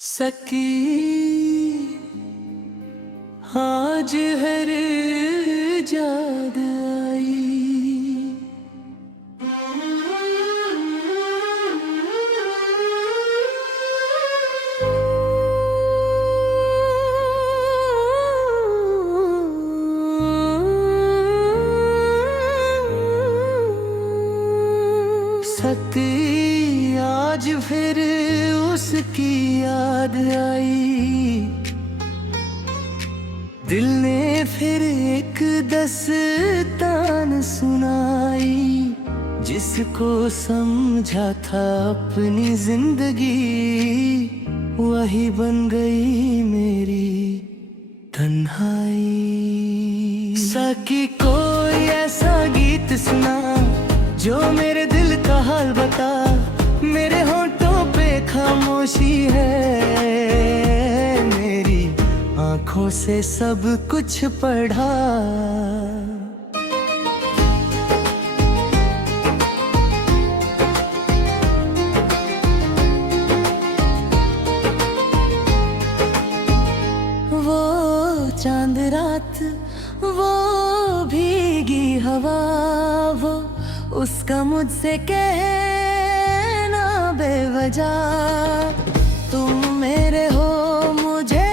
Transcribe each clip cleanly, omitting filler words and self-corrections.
सकी आज हर याद आई। सकी आज फिर उसकी याद आई। दिल ने फिर एक दस्तान सुनाई, जिसको समझा था अपनी जिंदगी वही बन गई मेरी तन्हाई। सकी कोई ऐसा गीत सुना जो मेरे दिल का हाल बता। मेरे होंठों पे खामोशी है, मेरी आंखों से सब कुछ पढ़ा। वो चांद रात, वो भीगी हवा, वो उसका मुझसे कहना बेवजह। तुम मेरे हो मुझे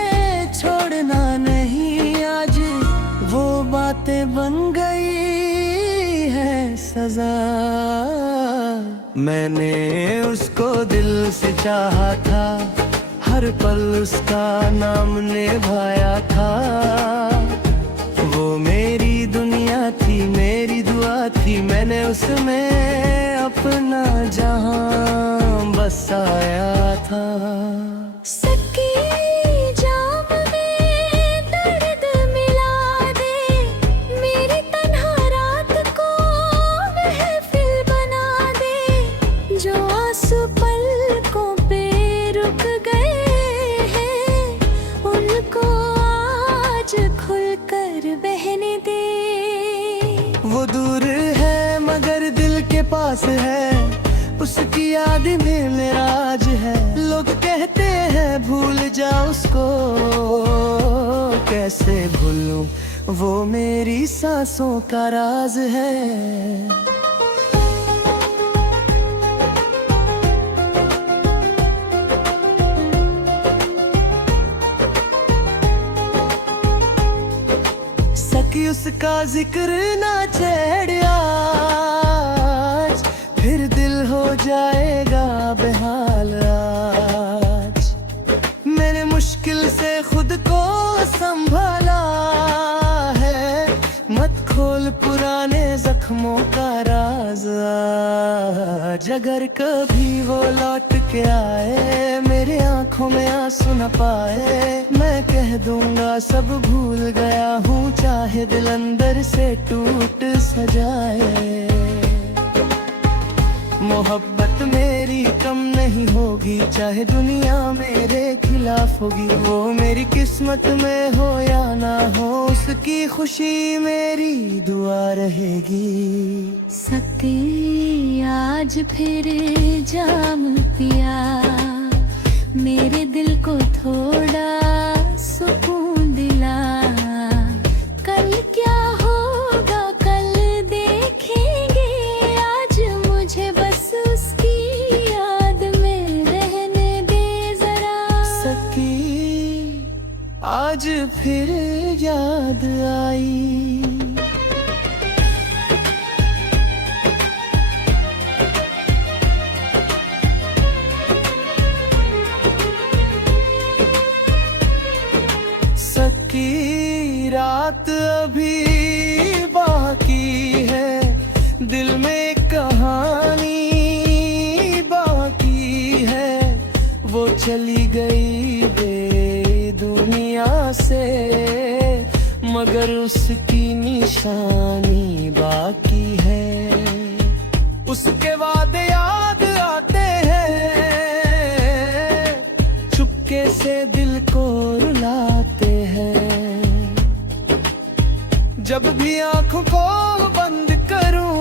छोड़ना नहीं, आज वो बातें बन गई है सजा। मैंने उसको दिल से चाहा था, हर पल उसका नाम निभाया था। वो मेरी दुनिया थी, मेरी दुआ थी, मैंने उसमें अपना जहां बसाया था। सकी जाम में दर्द मिला दे, मेरी तन्हा रात को महफिल बना दे। जो आंसू पलकों पे रुक गए हैं, उनको आज खुलकर बहने दे। वो दूर है मगर दिल के पास है, उसकी याद में मेरा आज है। लोग कहते हैं भूल जा उसको, कैसे भूलूं, वो मेरी सांसों का राज है। सकी उसका जिक्र ना छेड़िया, आज फिर दिल हो जाएगा बेहाल। आज मैंने मुश्किल से खुद को संभाला है, मत खोल पुराने जख्मों का राज। आज अगर कभी वो लौट के आए, मेरे आंखों में आंसू न पाए, मैं कह दूंगा सब भूल गया हूँ, चाहे दिल अंदर से टूट सजाए। मोहब्बत मेरी कम नहीं होगी, चाहे दुनिया मेरे खिलाफ होगी। वो मेरी किस्मत में हो या ना हो, उसकी खुशी मेरी दुआ रहेगी। सकी आज फिर जाम पिया, मेरे दिल को थोड़ा सुकून दिला। कल क्या होगा कल देखेंगे, आज मुझे बस उसकी याद में रहने दे जरा। सकी आज फिर याद आई। सकी रात अभी बाकी है, दिल में कहानी बाकी है। वो चली गई बे दुनिया से, मगर उसकी निशानी बाकी है। उसके वादे याद आते हैं, चुपके से दिल को रुलाते हैं। जब भी आंखों को बंद करूं,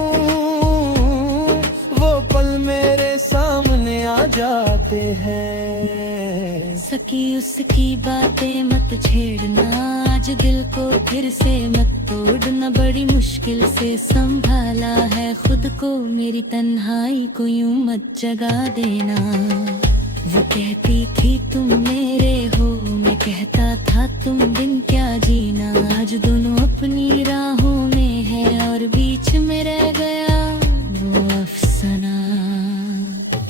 वो पल मेरे सामने आ जाते हैं। सकी उसकी बातें मत छेड़ना, आज दिल को फिर से मत तोड़ना। बड़ी मुश्किल से संभाला है खुद को, मेरी तन्हाई को यूं मत जगा देना। वो कहती थी तुम मेरे हो, मैं कहता था तुम बिन क्या जीना। आज दोनों अपनी राहों में है और बीच में रह गया वो अफसाना।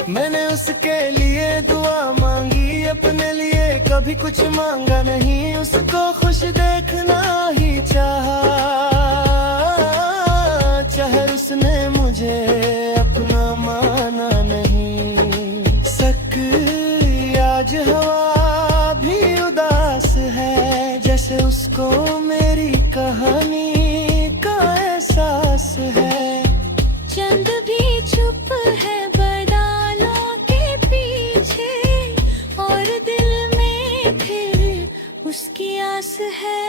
मैंने उसके लिए दुआ मांगी, अपने लिए कभी कुछ मांगा नहीं। उसको खुश देखना ही चाहा, चाहे उसने मुझे अपना माना नहीं। सक आज हवा भी उदास है, जैसे उसको मेरी कहानी का एहसास है। चंद भी चुप है बादलों के पीछे, और दिल में फिर उसकी आस है।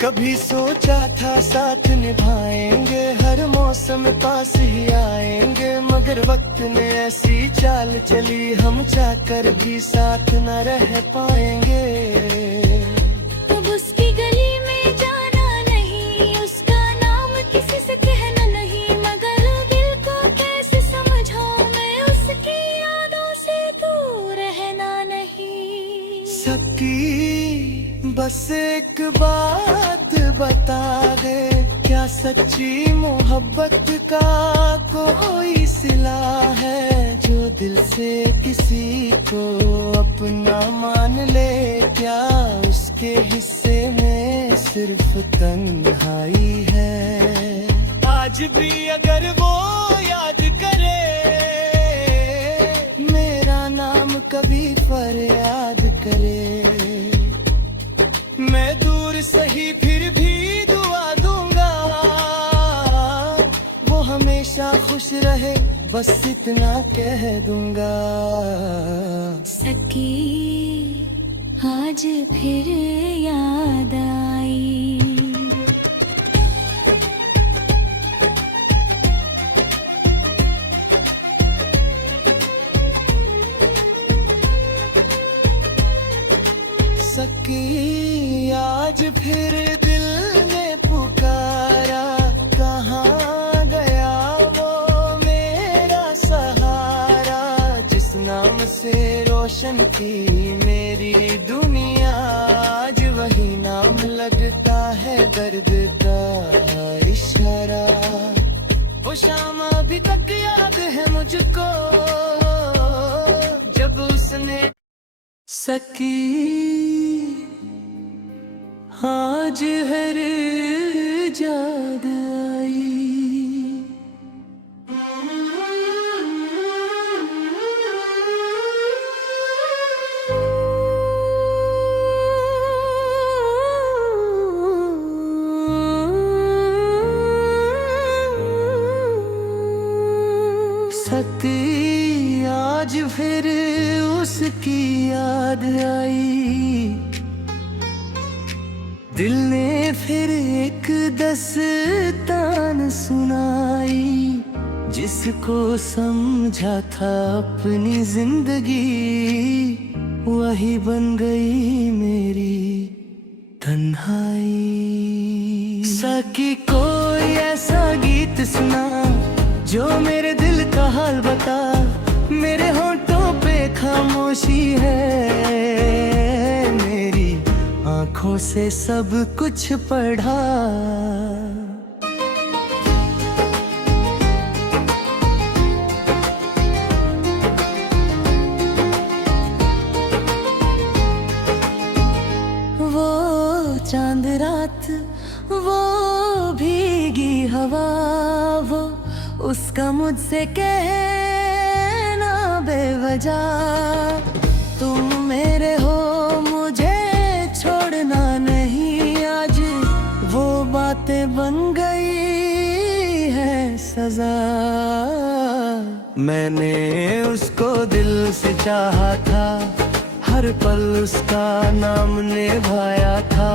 कभी सोचा था साथ निभाएंगे, हर मौसम पास ही आएंगे, मगर वक्त ने ऐसी चाल चली, हम चाहकर भी साथ न रह पाएंगे। अब उसकी गली में जाना नहीं, उसका नाम किसी से कहना नहीं, मगर दिल को कैसे समझाऊं मैं, उसकी यादों से दूर रहना नहीं। सकी बस एक बात बता दे, क्या सच्ची मोहब्बत का कोई सिला है, जो दिल से किसी को अपना मान ले। क्या उसके हिस्से में सिर्फ तन्हाई है? आज भी अगर वो याद करे मेरा नाम, कभी फरियाद करे, मैं दूर सही फिर भी दुआ दूंगा, वो हमेशा खुश रहे, बस इतना कह दूंगा। सकी आज फिर याद आई। सकी आज फिर दिल ने पुकारा, कहाँ गया वो मेरा सहारा, जिस नाम से रोशन की मेरी दुनिया, आज वही नाम लगता है दर्द का इशारा। वो शाम अभी तक याद है मुझको, जब उसने सकी आज हर याद आई। सकी आज फिर उसकी याद आई, दिल ने फिर एक दस्तान सुनाई, जिसको समझा था अपनी जिंदगी, वही बन गई मेरी तन्हाई। सकी कोई ऐसा गीत सुना जो मेरे दिल का हाल बता, मेरे होंठों पे खामोशी है, मेरी आंखों से सब कुछ पढ़ा। वो चांद रात, वो भीगी हवा, वो उसका मुझसे कहना बेवजह, तुम मेरे हो मुझे छोड़ना नहीं, आज वो बातें बन गई है सजा। मैंने उसको दिल से चाहा था, हर पल उसका नाम निभाया था,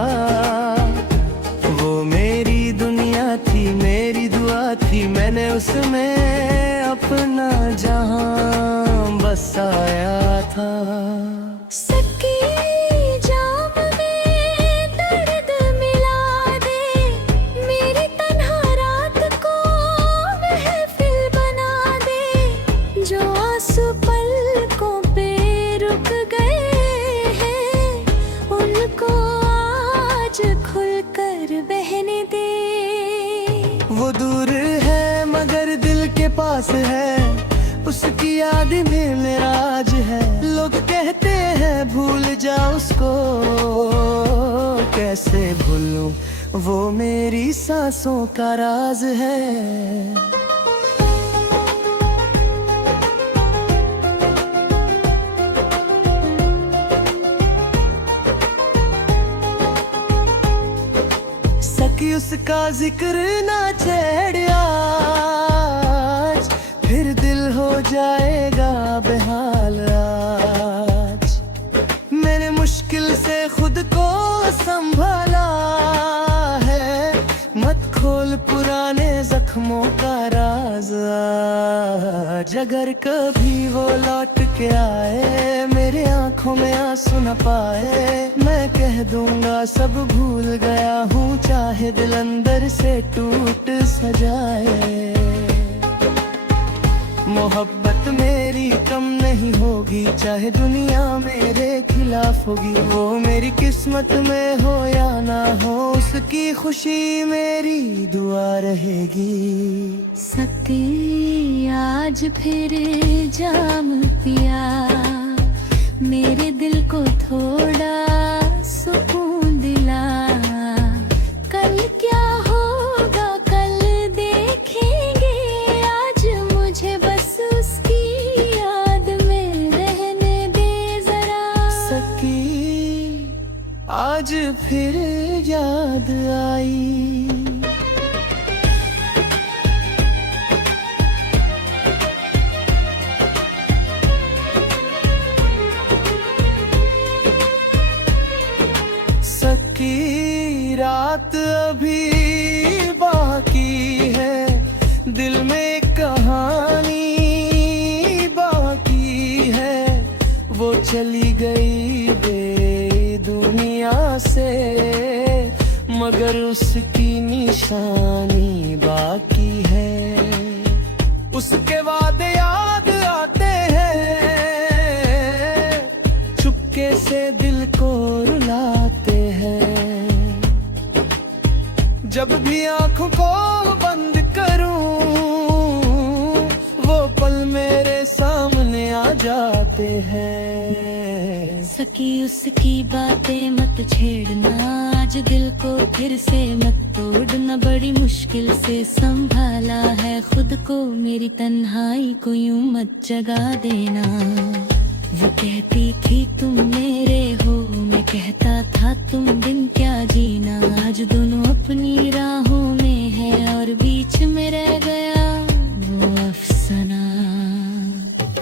वो मेरी दुनिया थी, मेरी दुआ थी, मैंने उसमें अपना जहां बसाया था। पास है, उसकी याद में मेरा आज है। लोग कहते हैं भूल जा उसको, कैसे भूलूं वो मेरी सांसों का राज है। सकी उसका जिक्र ना छेड़ आज, फिर दिल हो जाएगा बेहाल आज। मैंने मुश्किल से खुद को संभाला है, मत खोल पुराने जख्मों का राज आज। अगर कभी वो लौट के आए, मेरे आंखों में आंसू न पाए, मैं कह दूंगा सब भूल गया हूँ, चाहे दिल अंदर से टूट सजाए। मोहब्बत मेरी कम नहीं होगी, चाहे दुनिया मेरे खिलाफ होगी। वो मेरी किस्मत में हो या ना हो, उसकी खुशी मेरी दुआ रहेगी। सकी आज फिर जाम पिया, मेरे दिल को थोड़ा सुकून दिला। कल क्या होगा कल देखेंगे, आज मुझे बस उसकी याद में रहने दे जरा। सकी आज फिर याद आई, सकी रात अभी बाकी है, दिल में कहानी बाकी है। वो चली गई बे दुनिया से, मगर उसकी निशानी बाकी है। उसके वादे याद आते हैं, चुपके से दिल को रुलाते हैं। जब भी आंखों को बंद करूं, वो पल मेरे सामने आ जाते हैं। सकी उसकी बातें मत छेड़ना, आज दिल को फिर से मत तोड़ना। बड़ी मुश्किल से संभाला है खुद को, मेरी तन्हाई को यूं मत जगा देना। वो कहती थी तुम मेरे हो, मैं कहता था तुम बिन क्या जीना। आज दोनों अपनी राहों में है, और बीच में रह गया वो अफसाना।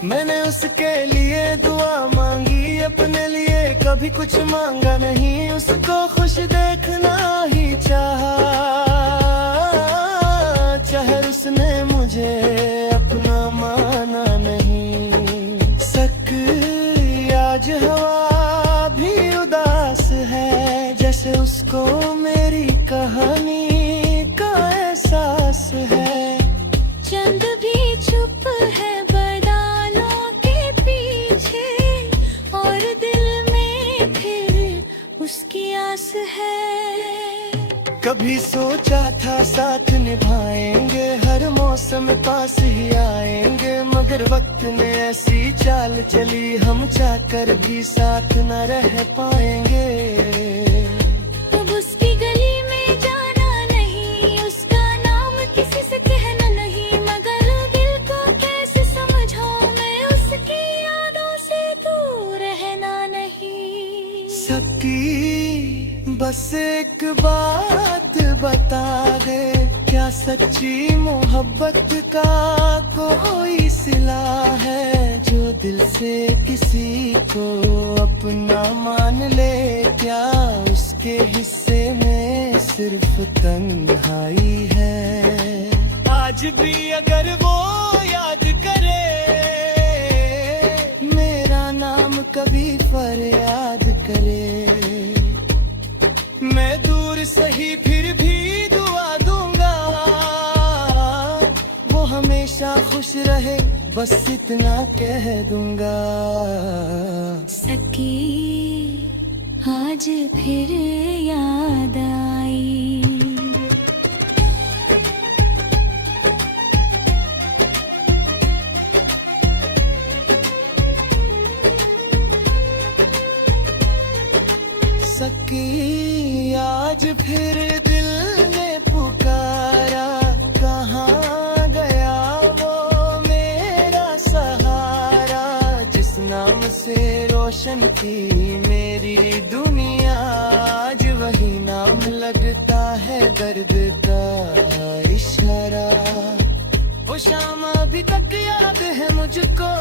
मैंने उसके लिए दुआ मांगी, अपने लिए कभी कुछ मांगा नहीं। उसको खुश देखना ही चाहा, चाहे उसने मुझे अपना माना नहीं। आज हवा भी उदास है, जैसे उसको मेरी कहानी का एहसास है। चंद भी चुप है बादलों के पीछे, और दिल में फिर उसकी आस है। कभी सोचा था साथ निभाएंगे, हर मौसम पास ही आएंगे, मगर वक्त ने ऐसी चाल चली, हम चाहकर भी साथ न रह पाएंगे। अब उसकी गली में जाना नहीं, उसका नाम किसी से कहना नहीं, मगर दिल को कैसे समझाऊं मैं, उसकी यादों से दूर रहना नहीं। सकी बस एक बात बता दे, क्या सच्ची मोहब्बत का कोई सिला है, जो दिल से किसी को अपना मान ले। क्या उसके हिस्से में सिर्फ तन्हाई है? आज भी अगर वो याद करे मेरा नाम, कभी फरियाद करे, मैं दूर सही फिर भी दुआ दूंगा, वो हमेशा खुश रहे, बस इतना कह दूंगा। सकी आज फिर याद आई। सकी आज फिर दिल ने पुकारा, कहाँ गया वो मेरा सहारा, जिस नाम से रोशन की मेरी दुनिया, आज वही नाम लगता है दर्द का इशारा। वो शाम अभी तक याद है मुझको,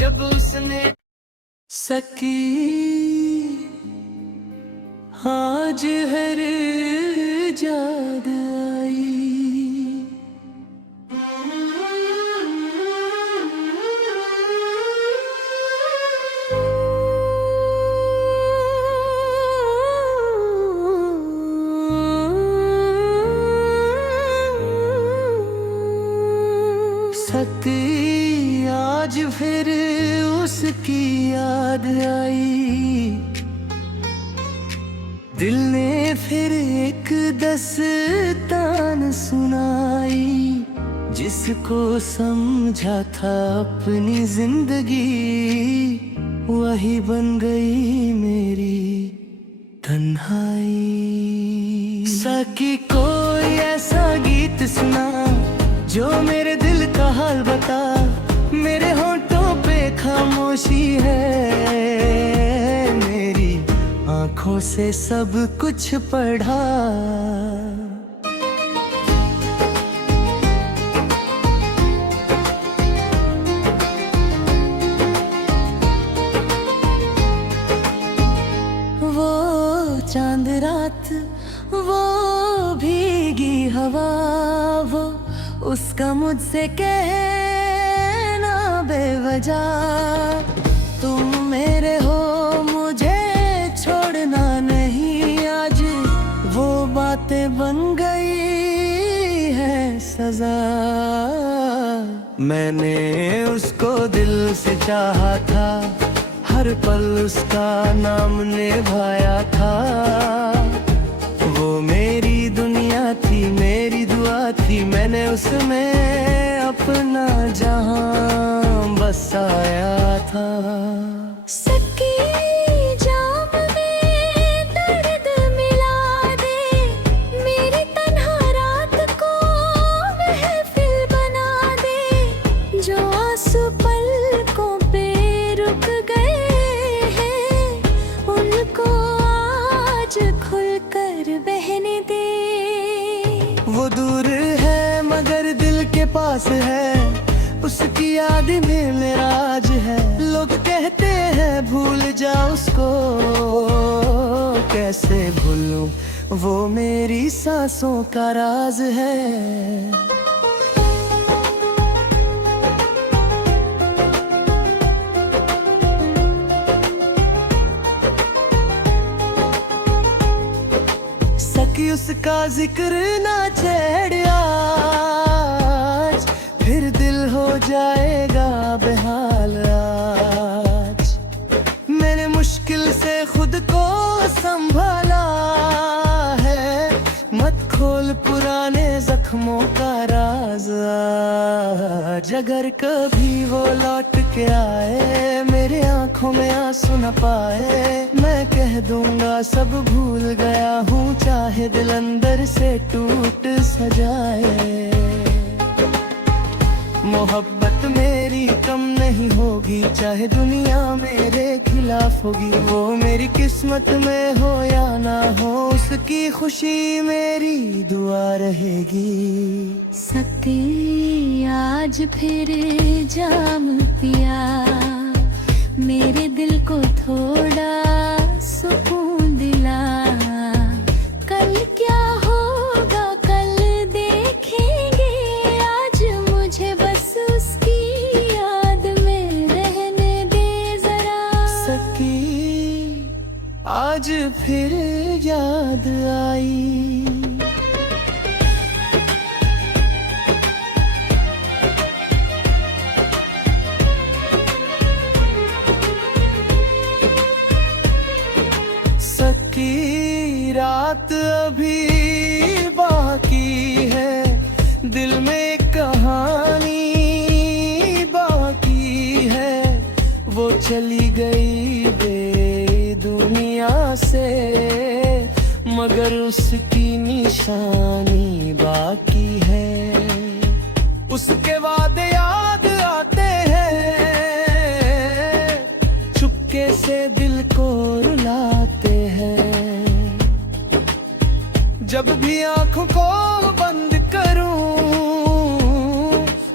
जब उसने सकी आज हर याद आई। सकी आज फिर उसकी याद आई, दिल ने फिर एक दस्तान सुनाई, जिसको समझा था अपनी जिंदगी, वही बन गई मेरी तन्हाई। सकी कोई ऐसा गीत सुना जो मेरे दिल का हाल बता, मेरे होंठों पे खामोशी है, मेरी आंखों से सब कुछ पढ़ा। वो चांद रात, वो भीगी हवा, वो उसका मुझसे कहना बेवजह, तुम मेरे हो मुझे छोड़ना नहीं, आज वो बातें बन गई है सजा। मैंने उसको दिल से चाहा था, हर पल उसका नाम निभाया था, वो मेरी दुनिया थी, मेरी दुआ थी, मैंने उसमें अपना जहां बसाया था। सकी जाम में दर्द मिला दे, मेरी तन्हा रात को महफिल बना दे, जो आंसू पलकों पे रुक गए हैं, उनको आज खुलकर बहने दे। वो दूर है मगर दिल के पास है, उसकी याद में मेरा आज है। लोग कहते हैं भूल जा उसको, कैसे भूलूं वो मेरी सांसों का राज है। सकी उसका जिक्र ना छेड़ आज, फिर दिल हो जाएगा बेहाल आज। मैंने मुश्किल से खुद को संभाला है, मत खोल पुराने जख्मों का राज आज। अगर कभी वो लौट के आए, मेरे आंखों में आंसू न पाए, मैं कह दूंगा सब भूल गया हूँ, चाहे दिल अंदर से टूट सजाए। मोहब्बत मेरी कम नहीं होगी, चाहे दुनिया मेरे खिलाफ होगी, वो मेरी किस्मत में हो या ना हो, उसकी खुशी मेरी दुआ रहेगी। सकी आज फिर जाम पिया, मेरे दिल को थोड़ा सुकून दिला, कल क्या होगा कल देखेंगे, आज मुझे बस उसकी याद में रहने दे जरा। सकी आज फिर याद आई। सकी रात अभी बाकी है, दिल में कहानी बाकी है, वो चली गई बेदुनिया। से, मगर उसकी निशानी बाकी है। उसके वादे याद आते हैं, चुपके से दिल को रुलाते हैं। जब भी आंखों को बंद करूं,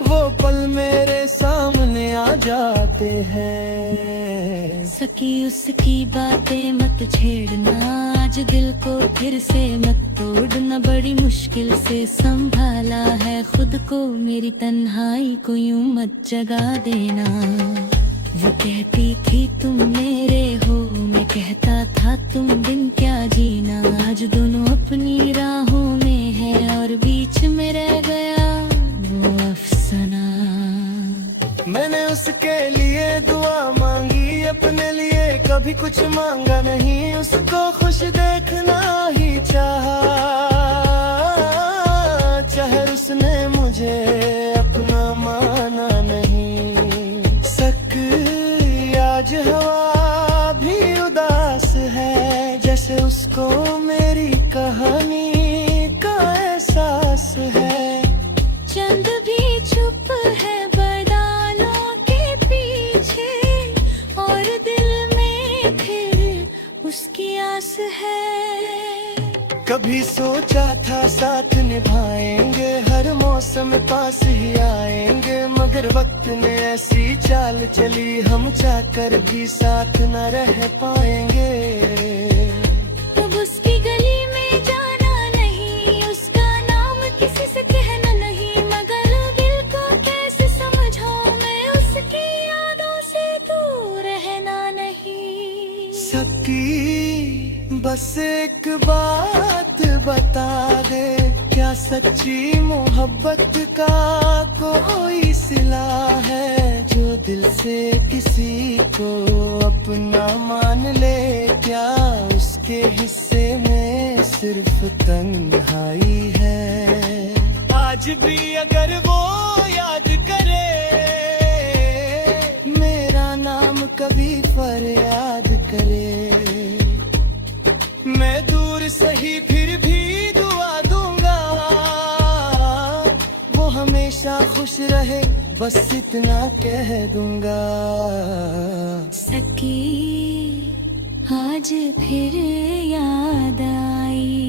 वो पल मेरे सामने आ जाते हैं। सकी उसकी बातें मत छेड़ना, आज दिल को फिर से मत तोड़ना। बड़ी मुश्किल से संभाला है खुद को, मेरी तन्हाई को यूं मत जगा देना। वो कहती थी तुम मेरे हो, मैं कहता था तुम बिन क्या जीना। आज दोनों अपनी राहों में है और बीच में रह गया वो अफसाना। मैंने उसके लिए दुआ मांगी, अपने लिए कभी कुछ मांगा नहीं। उसको खुश देखना ही चाहा, चाहे उसने मुझे अपना माना नहीं। आज हवा भी उदास है, जैसे उसको मेरी कहानी का एहसास है। चंद भी चुप है बादलों के पीछे, और दिल में फिर उसकी आस है। कभी सोचा था साथ निभाएंगे, हर मौसम पास ही आएंगे, मगर वक्त ने ऐसी चाल चली, हम चाहकर भी साथ न रह पाएंगे। अब उसकी गली में जाना नहीं, उसका नाम किसी से कहना नहीं, मगर दिल को कैसे समझाऊं मैं, उसकी यादों से दूर रहना नहीं। सकी बस एक बात बता दे, क्या सच्ची मोहब्बत का कोई सिला है, जो दिल से किसी को अपना मान ले। क्या उसके हिस्से में सिर्फ तन्हाई है? आज भी अगर वो याद करे मेरा नाम, कभी फरियाद करे, मैं दूर सही फिर भी दुआ दूंगा, वो हमेशा खुश रहे, बस इतना कह दूंगा। सकी आज फिर याद आई।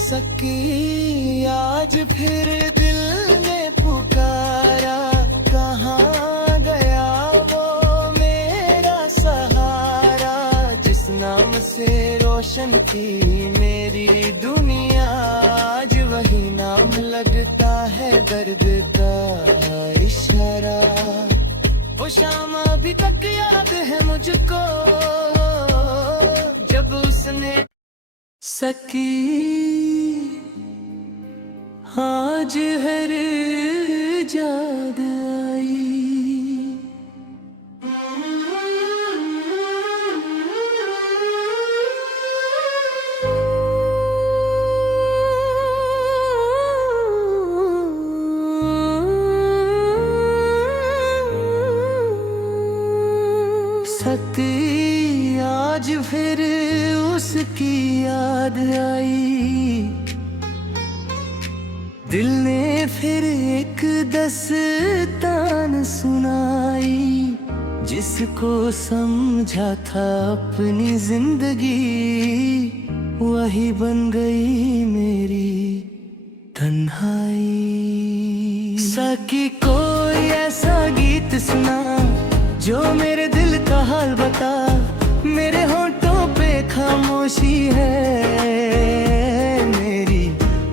सकी आज फिर दिल ने पुकारा, कहाँ गया वो मेरा सहारा, जिस नाम से रोशन की मेरी दुनिया, आज वही नाम लगता है दर्द का इशारा। वो शाम अभी तक याद है मुझको, जब उसने सकी आज हर याद आई। सकी आज फिर उसकी याद आई, दिल ने फिर एक दस्तान सुनाई, जिसको समझा था अपनी जिंदगी, वही बन गई मेरी तन्हाई। सकी कोई ऐसा गीत सुना जो मेरे दिल का हाल बता, मेरे होठों पे खामोशी है, मेरी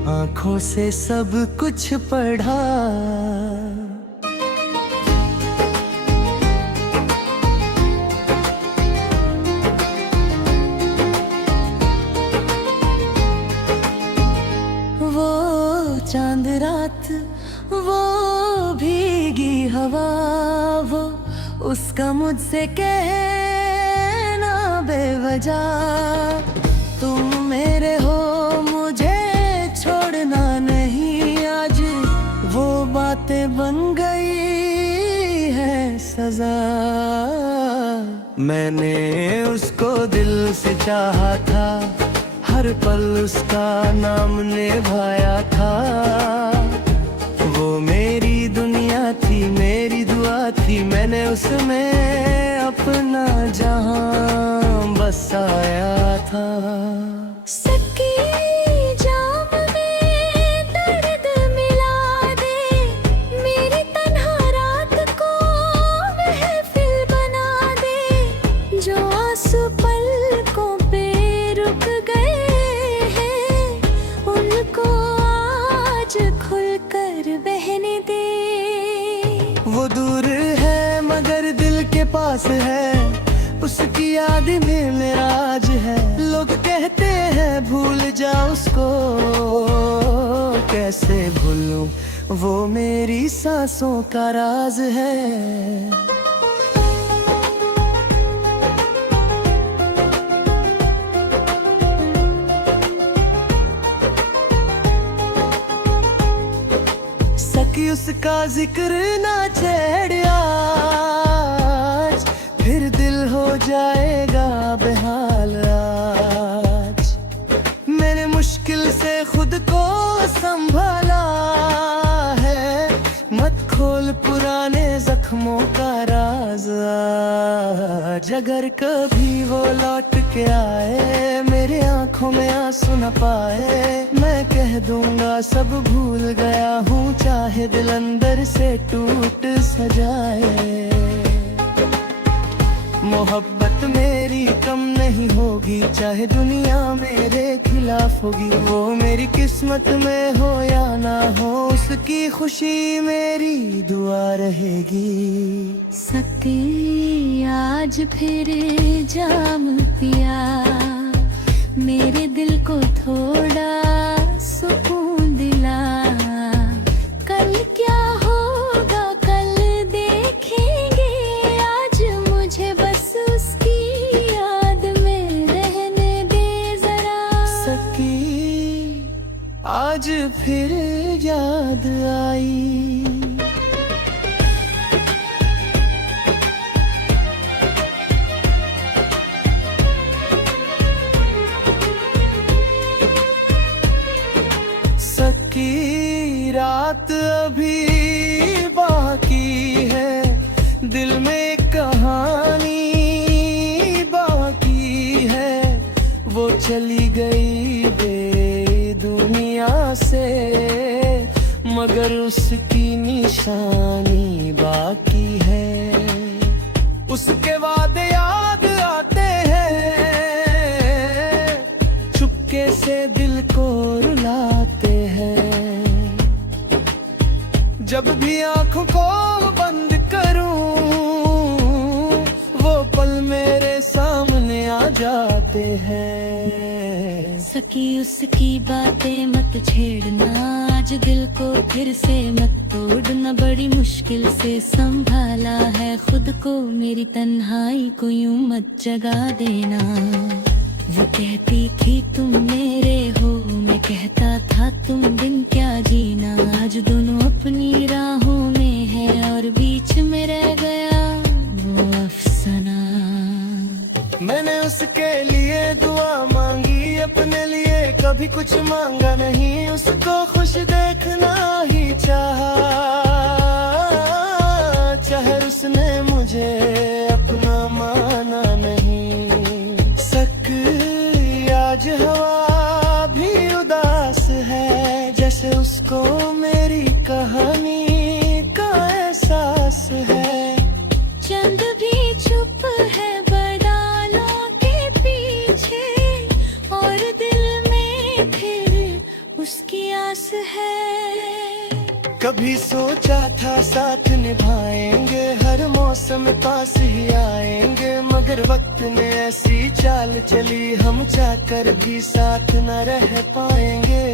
आंखों से सब कुछ पढ़ा। वो चांद रात, वो भीगी हवा, वो उसका मुझसे कहना बेवजह, तुम मेरे हो मुझे छोड़ मैंने उसको दिल से चाहा था, हर पल उसका नाम निभाया था। वो मेरी दुनिया थी, मेरी दुआ थी, मैंने उसमें अपना जहां बसाया था। सकी जाम में दर्द मिला दे, मेरी तन्हा रात को महफिल बना दे। जो आंसू पलकों पे रुक गए हैं, उनको आज खुलकर बहने दे। वो दूर है मगर दिल के पास है, उसकी याद में मेरा आज है। लोग कहते हैं भूल जा उसको, कैसे भूलूं, वो मेरी सांसों का राज है। सकी उसका जिक्र ना छेड़िया, फिर दिल हो जाएगा बेहाल आज। मैंने मुश्किल से खुद को संभाला है, मत खोल पुराने जख्मों का राज आज। अगर कभी वो लौट के आए, मेरे आंखों में आंसू न पाए, मैं कह दूंगा सब भूल गया हूँ, चाहे दिल अंदर से टूट सजाए। मोहब्बत मेरी कम नहीं होगी, चाहे दुनिया मेरे खिलाफ होगी। वो मेरी किस्मत में हो या ना हो, उसकी खुशी मेरी दुआ रहेगी। सकी आज फिर जाम पिया, मेरे दिल को थोड़ा सुकून दिला। कल क्या होगा कल देखेंगे, आज मुझे बस उसकी याद में रहने दे जरा। सकी आज फिर याद आई। सकी रात अभी बाकी है, दिल में कहानी बाकी है। वो चली गई बे दुनिया से, मगर उसकी निशानी बाकी है। उसके वादे याद आते हैं, चुपके से दिल को रुलाते हैं। जब भी आंखों को बंद करूं, वो पल मेरे सामने आ जाते हैं। सकी उसकी बातें मत छेड़ना, आज दिल को फिर से मत तोड़ना। बड़ी मुश्किल से संभाला है खुद को, मेरी तन्हाई को यूं मत जगा देना। वो कहती थी तुम मेरे हो, मैं कहता था तुम बिन क्या जीना। आज दोनों अपनी राहों में है, और बीच में रह गया वो अफसाना। मैंने उसके लिए दुआ मांगी, अपने लिए कभी कुछ मांगा नहीं। उसको खुश देखना ही चाहा, चाहे उसने मुझे अपना माना नहीं। आज हवा भी उदास है, जैसे उसको मेरी कहानी का एहसास है। चंद भी चुप है बादलों के पीछे, और दिल में फिर उसकी आस है। कभी सोचा था साथ निभाएंगे, हर मौसम पास ही आएंगे, मगर वक्त ने ऐसी चाल चली, हम चाहकर भी साथ न रह पाएंगे।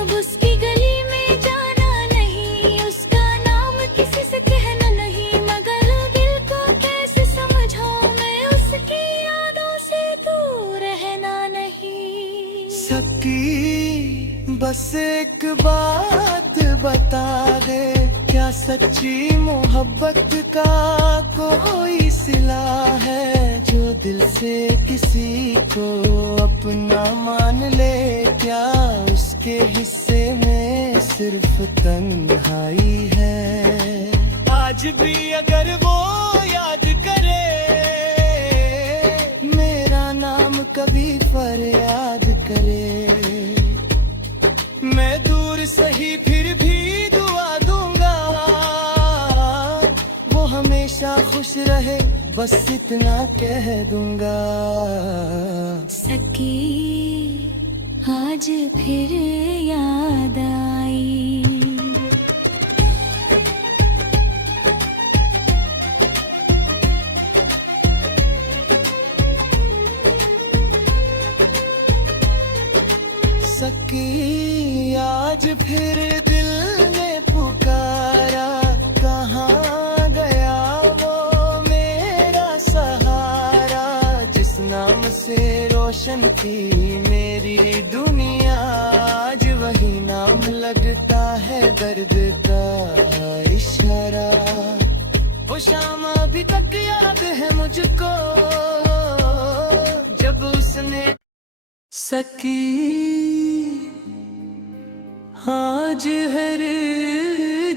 अब उसकी गली में जाना नहीं, उसका नाम किसी से कहना नहीं, मगर दिल को कैसे समझाऊं मैं, उसकी यादों से दूर रहना नहीं। सकी बस एक बात बता दे, क्या सच्ची मोहब्बत का कोई सिला है जो दिल से किसी को अपना मान ले। क्या उसके हिस्से में सिर्फ तन्हाई है। आज भी अगर वो याद करे मेरा नाम कभी फरियाद करे, मैं दूर सही फिर भी दुआ दूंगा वो हमेशा खुश रहे, बस इतना कह दूंगा। सकी आज फिर याद आई। सकी आज फिर दिल ने पुकारा, कहाँ गया वो मेरा सहारा। जिस नाम से रोशन की मेरी दुनिया, आज वही नाम लगता है दर्द का इशारा। वो शाम अभी तक याद है मुझको जब उसने सकी आज हर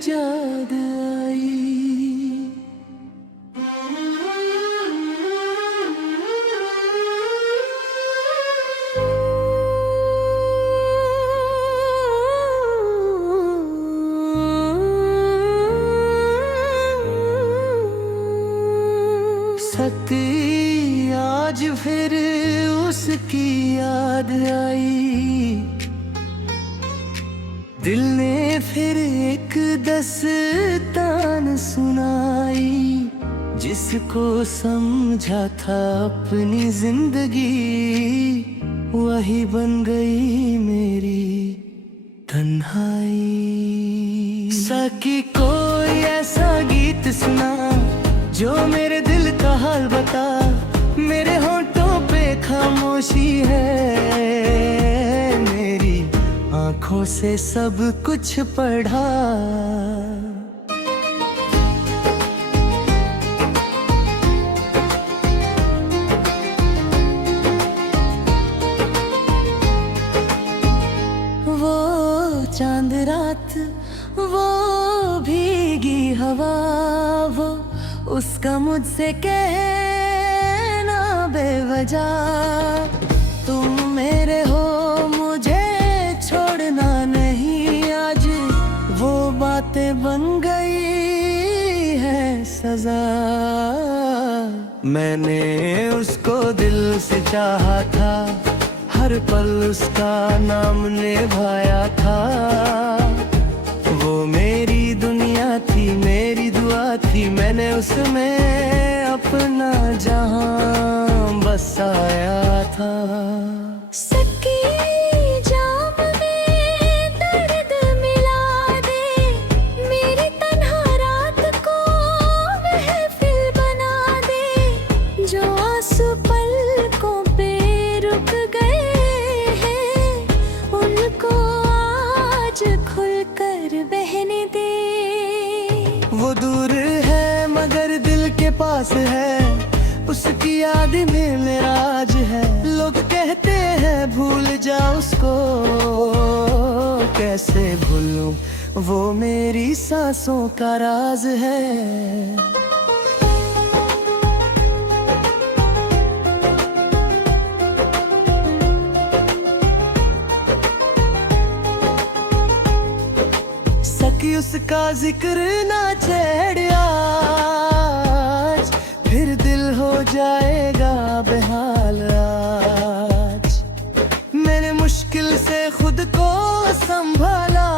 याद आई। सकी आज फिर उसकी याद आई। दिल ने फिर एक दस्तान सुनाई, जिसको समझा था अपनी जिंदगी वही बन गई मेरी तन्हाई। सकी कोई ऐसा गीत सुना जो मेरे दिल का हाल बता, मेरे होंठों पे खामोशी है, मेरी आंखों से सब कुछ पढ़ा। वो चांद रात, वो भीगी हवा, वो उसका मुझसे कहना बेवजह, तुम मेरे हो मुझे छोड़ना नहीं। आज वो बातें बन गई है सजा। मैंने उसको दिल से चाहा था, हर पल उसका नाम निभाया था। वो मेरी दुनिया थी, मेरी दुआ थी, मैंने उसमें अपना जहां बसाया था। सकी जाम में दर्द मिला दे, मेरी तन्हा रात को महफिल बना दे। जो आंसू पलकों पे रुक गए हैं, उनको आज खुलकर बहने दे। वो दूर है मगर दिल के पास है, उसकी याद में मेरा आज है। लोग कहते हैं भूल जा उसको, कैसे भूलूं वो मेरी सांसों का राज है। सकी उसका जिक्र ना छेड़िया, फिर दिल हो जाएगा बेहाल। आज मैंने मुश्किल से खुद को संभाला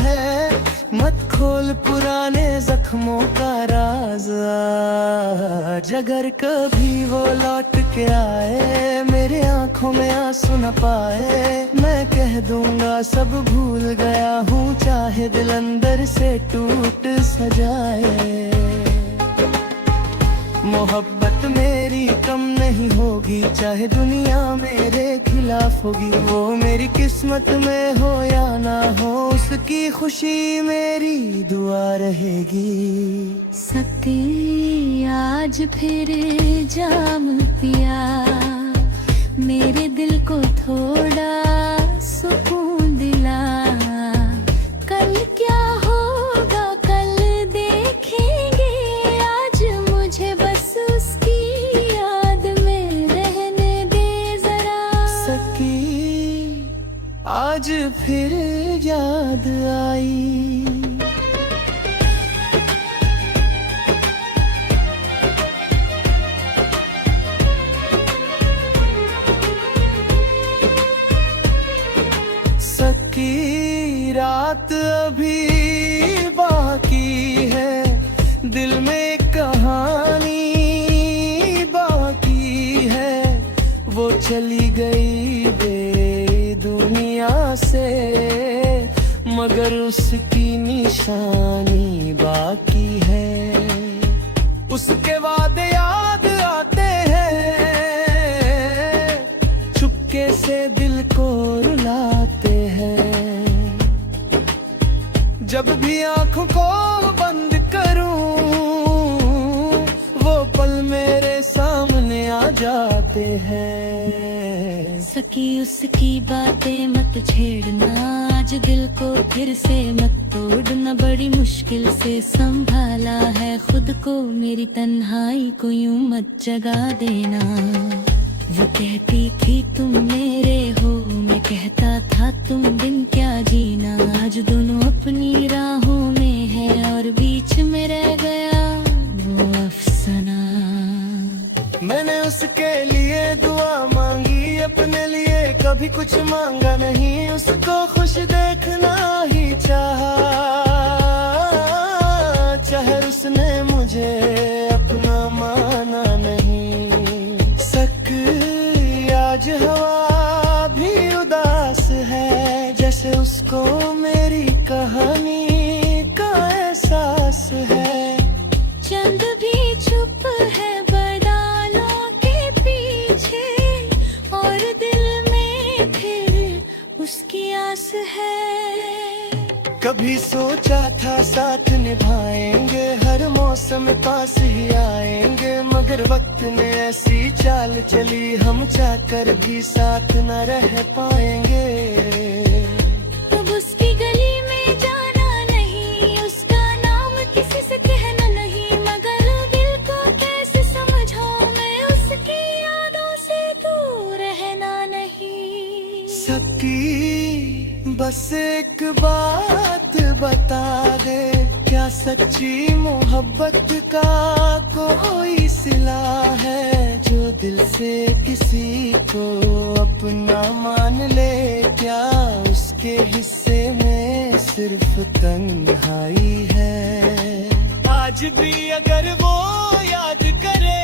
है, मत खोल पुराने जख्मों का राज। आज अगर कभी वो लौट के आए, मेरे आंखों में आंसू न पाए, मैं कह दूंगा सब भूल गया हूँ, चाहे दिल अंदर से टूट सजाए। मोहब्बत मेरी कम नहीं होगी, चाहे दुनिया मेरे खिलाफ होगी। वो मेरी किस्मत में हो या ना हो, उसकी खुशी मेरी दुआ रहेगी। सकी आज फिर जाम पिया, मेरे दिल को थोड़ा सुकून दिला। कल क्या होगा कल देखेंगे, आज मुझे बस उसकी याद में रहने दे जरा। सकी आज फिर याद आई। सकी रात अभी बाकी है, दिल में कहानी बाकी है। वो चली गई बे दुनिया से, मगर उसकी निशानी बाकी है। उसके वादे याद आते हैं, चुपके से दिल को रुलाते हैं। जब भी आंखों को बंद करूं, वो पल मेरे सामने आ जाते हैं। सकी उसकी बातें मत छेड़ना, आज दिल को फिर से मत तोड़ना। बड़ी मुश्किल से संभाला है खुद को, मेरी तन्हाई को यूं मत जगा देना। वो कहती थी तुम मेरे हो, मैं कहता था तुम बिन क्या जीना। आज दोनों अपनी राहों में है और बीच में रह गया वो अफसाना। मैंने उसके लिए दुआ मांगी, अपने लिए कभी कुछ मांगा नहीं। उसको खुश देखना ही चाहा, चाहे उसने मुझे अपना माना नहीं। आज हवा भी उदास है, जैसे उसको मेरी कहानी का एहसास है। चंद भी चुप है बादलों के पीछे, और दिल में फिर उसकी आस है। कभी सोचा था साथ निभाएंगे, हर मौसम पास ही आएंगे। मगर वक्त ने ऐसी चाल चली, हम चाहकर भी साथ न रह पाएंगे। अब उसकी गली में जाना नहीं, उसका नाम किसी से कहना नहीं। मगर दिल को कैसे समझाऊं मैं, उसकी यादों से दूर रहना नहीं। सकी बस एक बात बता दे, क्या सच्ची मोहब्बत का कोई सिला है, जो दिल से किसी को अपना मान ले। क्या उसके हिस्से में सिर्फ तन्हाई है? आज भी अगर वो याद करे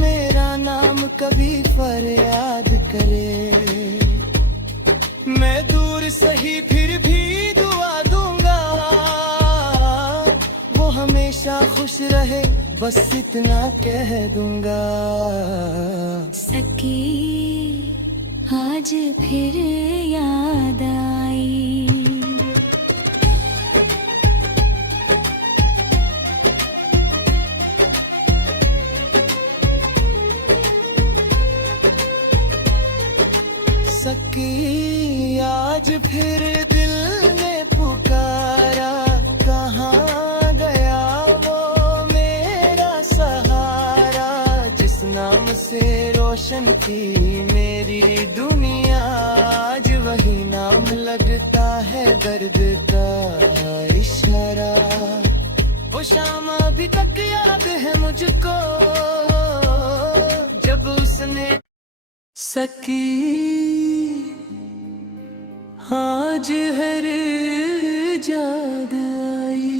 मेरा नाम, कभी फरियाद करे। मैं दूर सही फिर भी दुआ दूंगा, वो हमेशा खुश रहे, बस इतना कह दूंगा। सकी आज फिर याद आई। सकी आज फिर दिल ने पुकारा, कहाँ गया वो मेरा सहारा। जिस नाम से रोशन की मेरी दुनिया, आज वही नाम लगता है दर्द का इशारा। वो शाम अभी तक याद है मुझको, जब उसने सकी आज हर याद आई।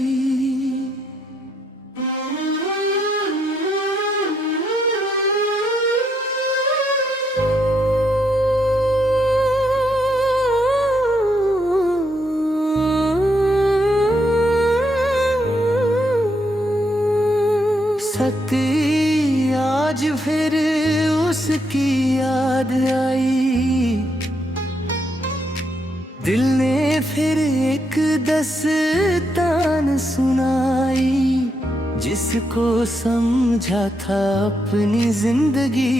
सकी फिर उसकी याद आई, दिल ने फिर एक दस्तान सुनाई, जिसको समझा था अपनी जिंदगी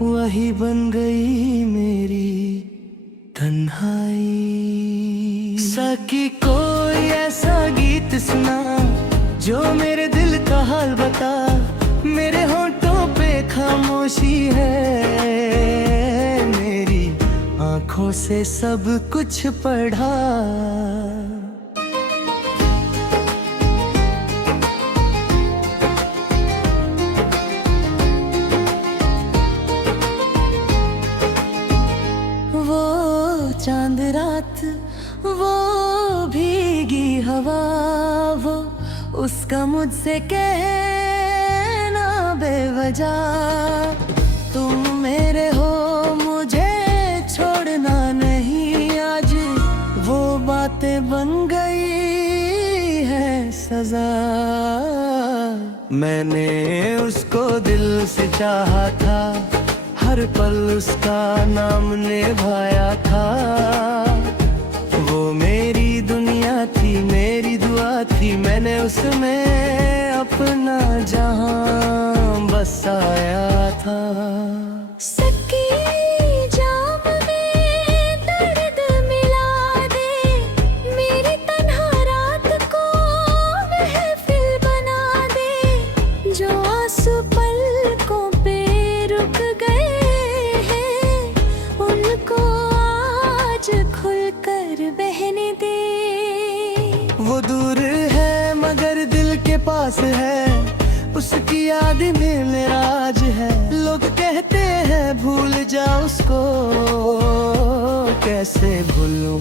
वही बन गई मेरी तन्हाई। सकी कोई ऐसा गीत सुना जो मेरे दिल का हाल बता, मेरे होंठों पे खामोशी है, मेरी आंखों से सब कुछ पढ़ा। वो चांद रात, वो भीगी हवा, वो उसका मुझसे कहना बेवजह, तुम मेरे हो मुझे छोड़ना नहीं, आज वो बातें बन गई है सजा। मैंने उसको दिल से चाहा था, हर पल उसका नाम निभाया था, वो मेरी दुनिया थी, मेरी दुआ थी, मैंने उसमें अपना जहां बसाया था। सकी जाम में दर्द मिला दे, मेरी तन्हा रात को महफिल बना दे, जो आंसू पलकों पे रुक गए हैं, उनको आज खुलकर बहने दे। वो दूर है मगर दिल के पास है, उसकी याद में मेरा आज है। लोग कहते हैं भूल जा उसको, कैसे भूलूं,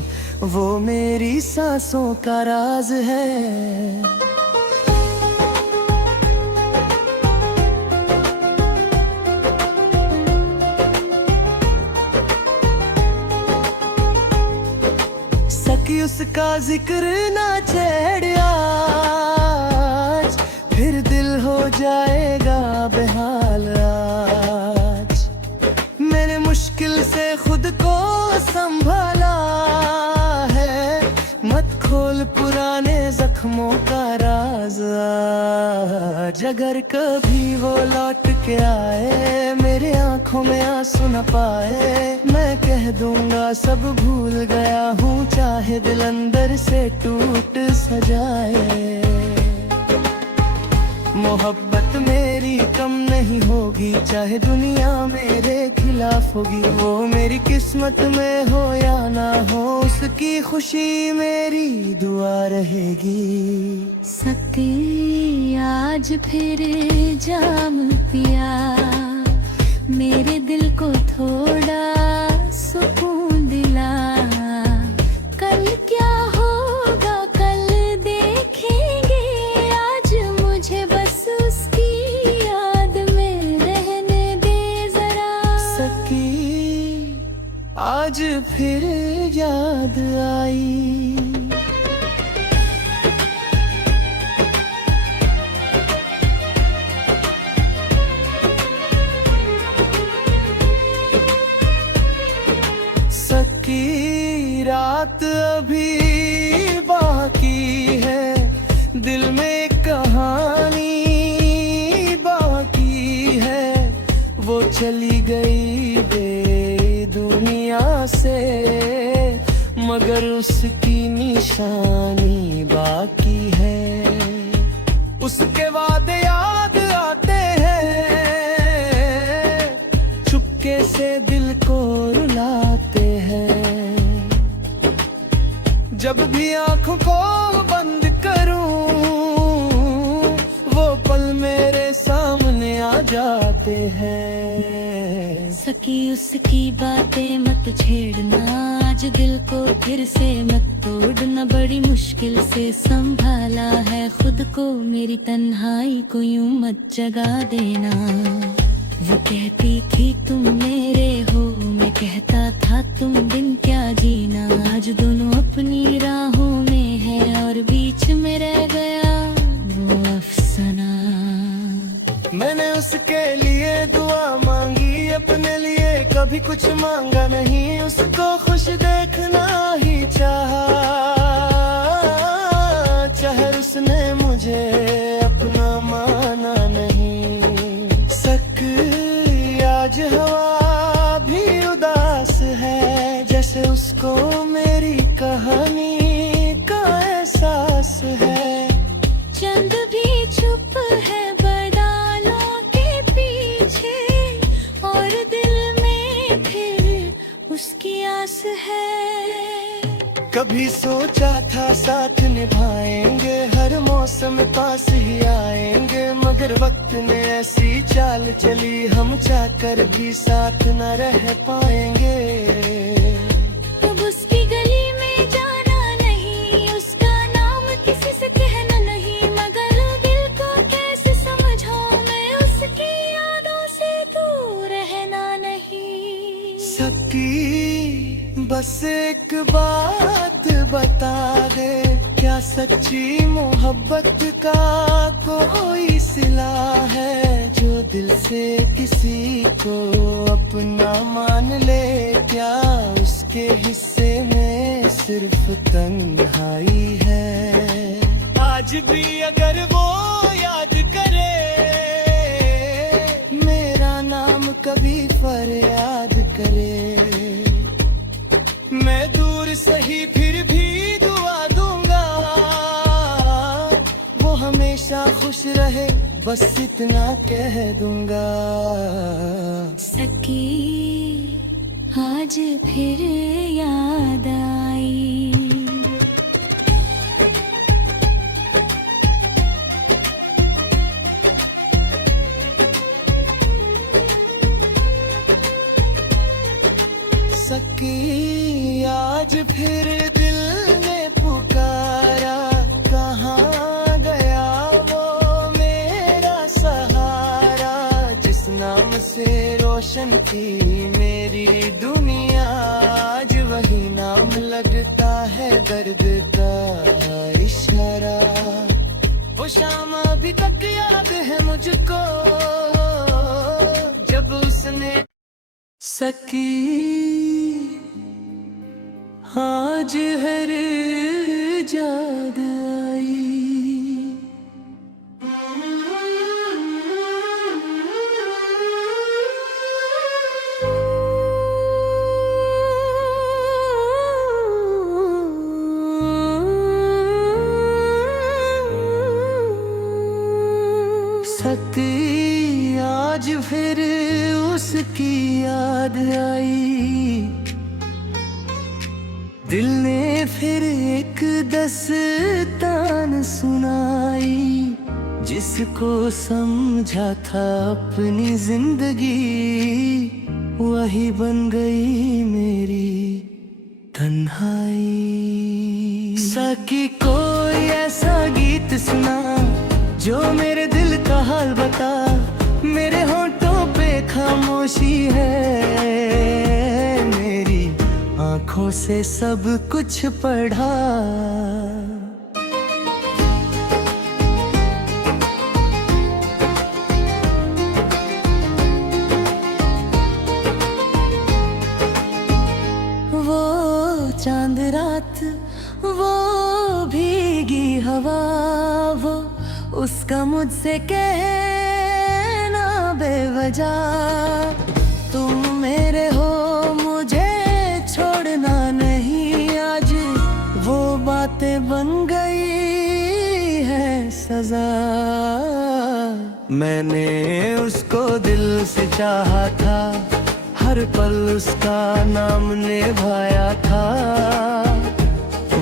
वो मेरी सांसों का राज है। सकी उसका जिक्र ना छेड़ आज, फिर दिल हो जाएगा बेहाल आज। मैंने मुश्किल से खुद को संभाला है, मत खोल पुराने जख्मों का राज आज। अगर कभी वो लौट के आए, मेरे आंखों में आंसू न पाए, मैं कह दूंगा सब भूल गया हूँ, चाहे दिल अंदर से टूट सजाए। मोहब्बत मेरी कम नहीं होगी, चाहे दुनिया मेरे खिलाफ होगी, वो मेरी किस्मत में हो या ना हो, उसकी खुशी मेरी दुआ रहेगी। सकी आज फिर जाम पिया, मेरे दिल को थोड़ा सुकून दिला, कल क्या होगा कल देखेंगे, आज मुझे बस उसकी याद में रहने दे जरा। सकी आज फिर याद आई, सकी रात अभी बाकी है, दिल में कहानी बाकी है, वो चली गई बे दुनिया से, मगर उसकी निशानी बाकी है। उसके वादे याद आते हैं, चुपके से दिल को रुलाते हैं, जब भी आंखों को बंद करूं, वो पल मेरे सामने आ जाते हैं। सकी उसकी बातें मत छेड़ना, आज दिल को फिर से मत तोड़ना, बड़ी मुश्किल से संभाला है खुद को, मेरी तन्हाई को यूं मत जगा देना। वो कहती थी तुम मेरे हो, मैं कहता था तुम बिन क्या जीना, आज दोनों अपनी राहों में है और बीच में रह गया वो अफसाना। मैंने उसके लिए कभी कुछ मांगा नहीं, उसको खुश देखना ही चाहा। चाहे उसने मुझे अपना माना नहीं। सक आज हवा भी उदास है, जैसे उसको मेरी कहानी का एहसास है। चंद भी चुप है बादलों के पीछे, और दिल में फिर उसकी आस है। कभी सोचा था साथ निभाएंगे, हर मौसम पास ही आएंगे, मगर वक्त ने ऐसी चाल चली, हम चाहकर भी साथ न रह पाएंगे। अब उसकी गली में जाना नहीं, उसका नाम किसी से कहना नहीं, मगर दिल को कैसे समझाऊं मैं, उसकी यादों से दूर रहना नहीं। सकी बस एक बात बता दे, क्या सच्ची मोहब्बत का कोई सिला है, जो दिल से किसी को अपना मान ले। क्या उसके हिस्से में सिर्फ तन्हाई है? आज भी अगर वो याद करे मेरा नाम, कभी फरियाद करे, मैं दूर सही फिर भी दुआ दूंगा, वो हमेशा खुश रहे, बस इतना कह दूंगा। सकी आज फिर याद आई। सकी आज फिर दिल ने पुकारा, कहाँ गया वो मेरा सहारा, जिस नाम से रोशन थी मेरी दुनिया, आज वही नाम लगता है दर्द का इशारा। वो शाम अभी तक याद है मुझको, जब उसने सकी आज हर याद आई। सकी आज फिर उसकी याद आई, दिल ने फिर एक दस्तान सुनाई, जिसको समझा था अपनी जिंदगी, वही बन गई मेरी तन्हाई। सकी कोई ऐसा गीत सुना जो मेरे दिल का हाल बता, मेरे होंठों पे खामोशी है, मेरी आंखों से सब कुछ पढ़ा। वो चांद रात, वो भीगी हवा, वो उसका मुझसे कहना बेवजह, तुम मेरे हो मुझे छोड़ना नहीं, आज वो बातें बन गई है सजा। मैंने उसको दिल से चाहा था, हर पल उसका नाम निभाया था,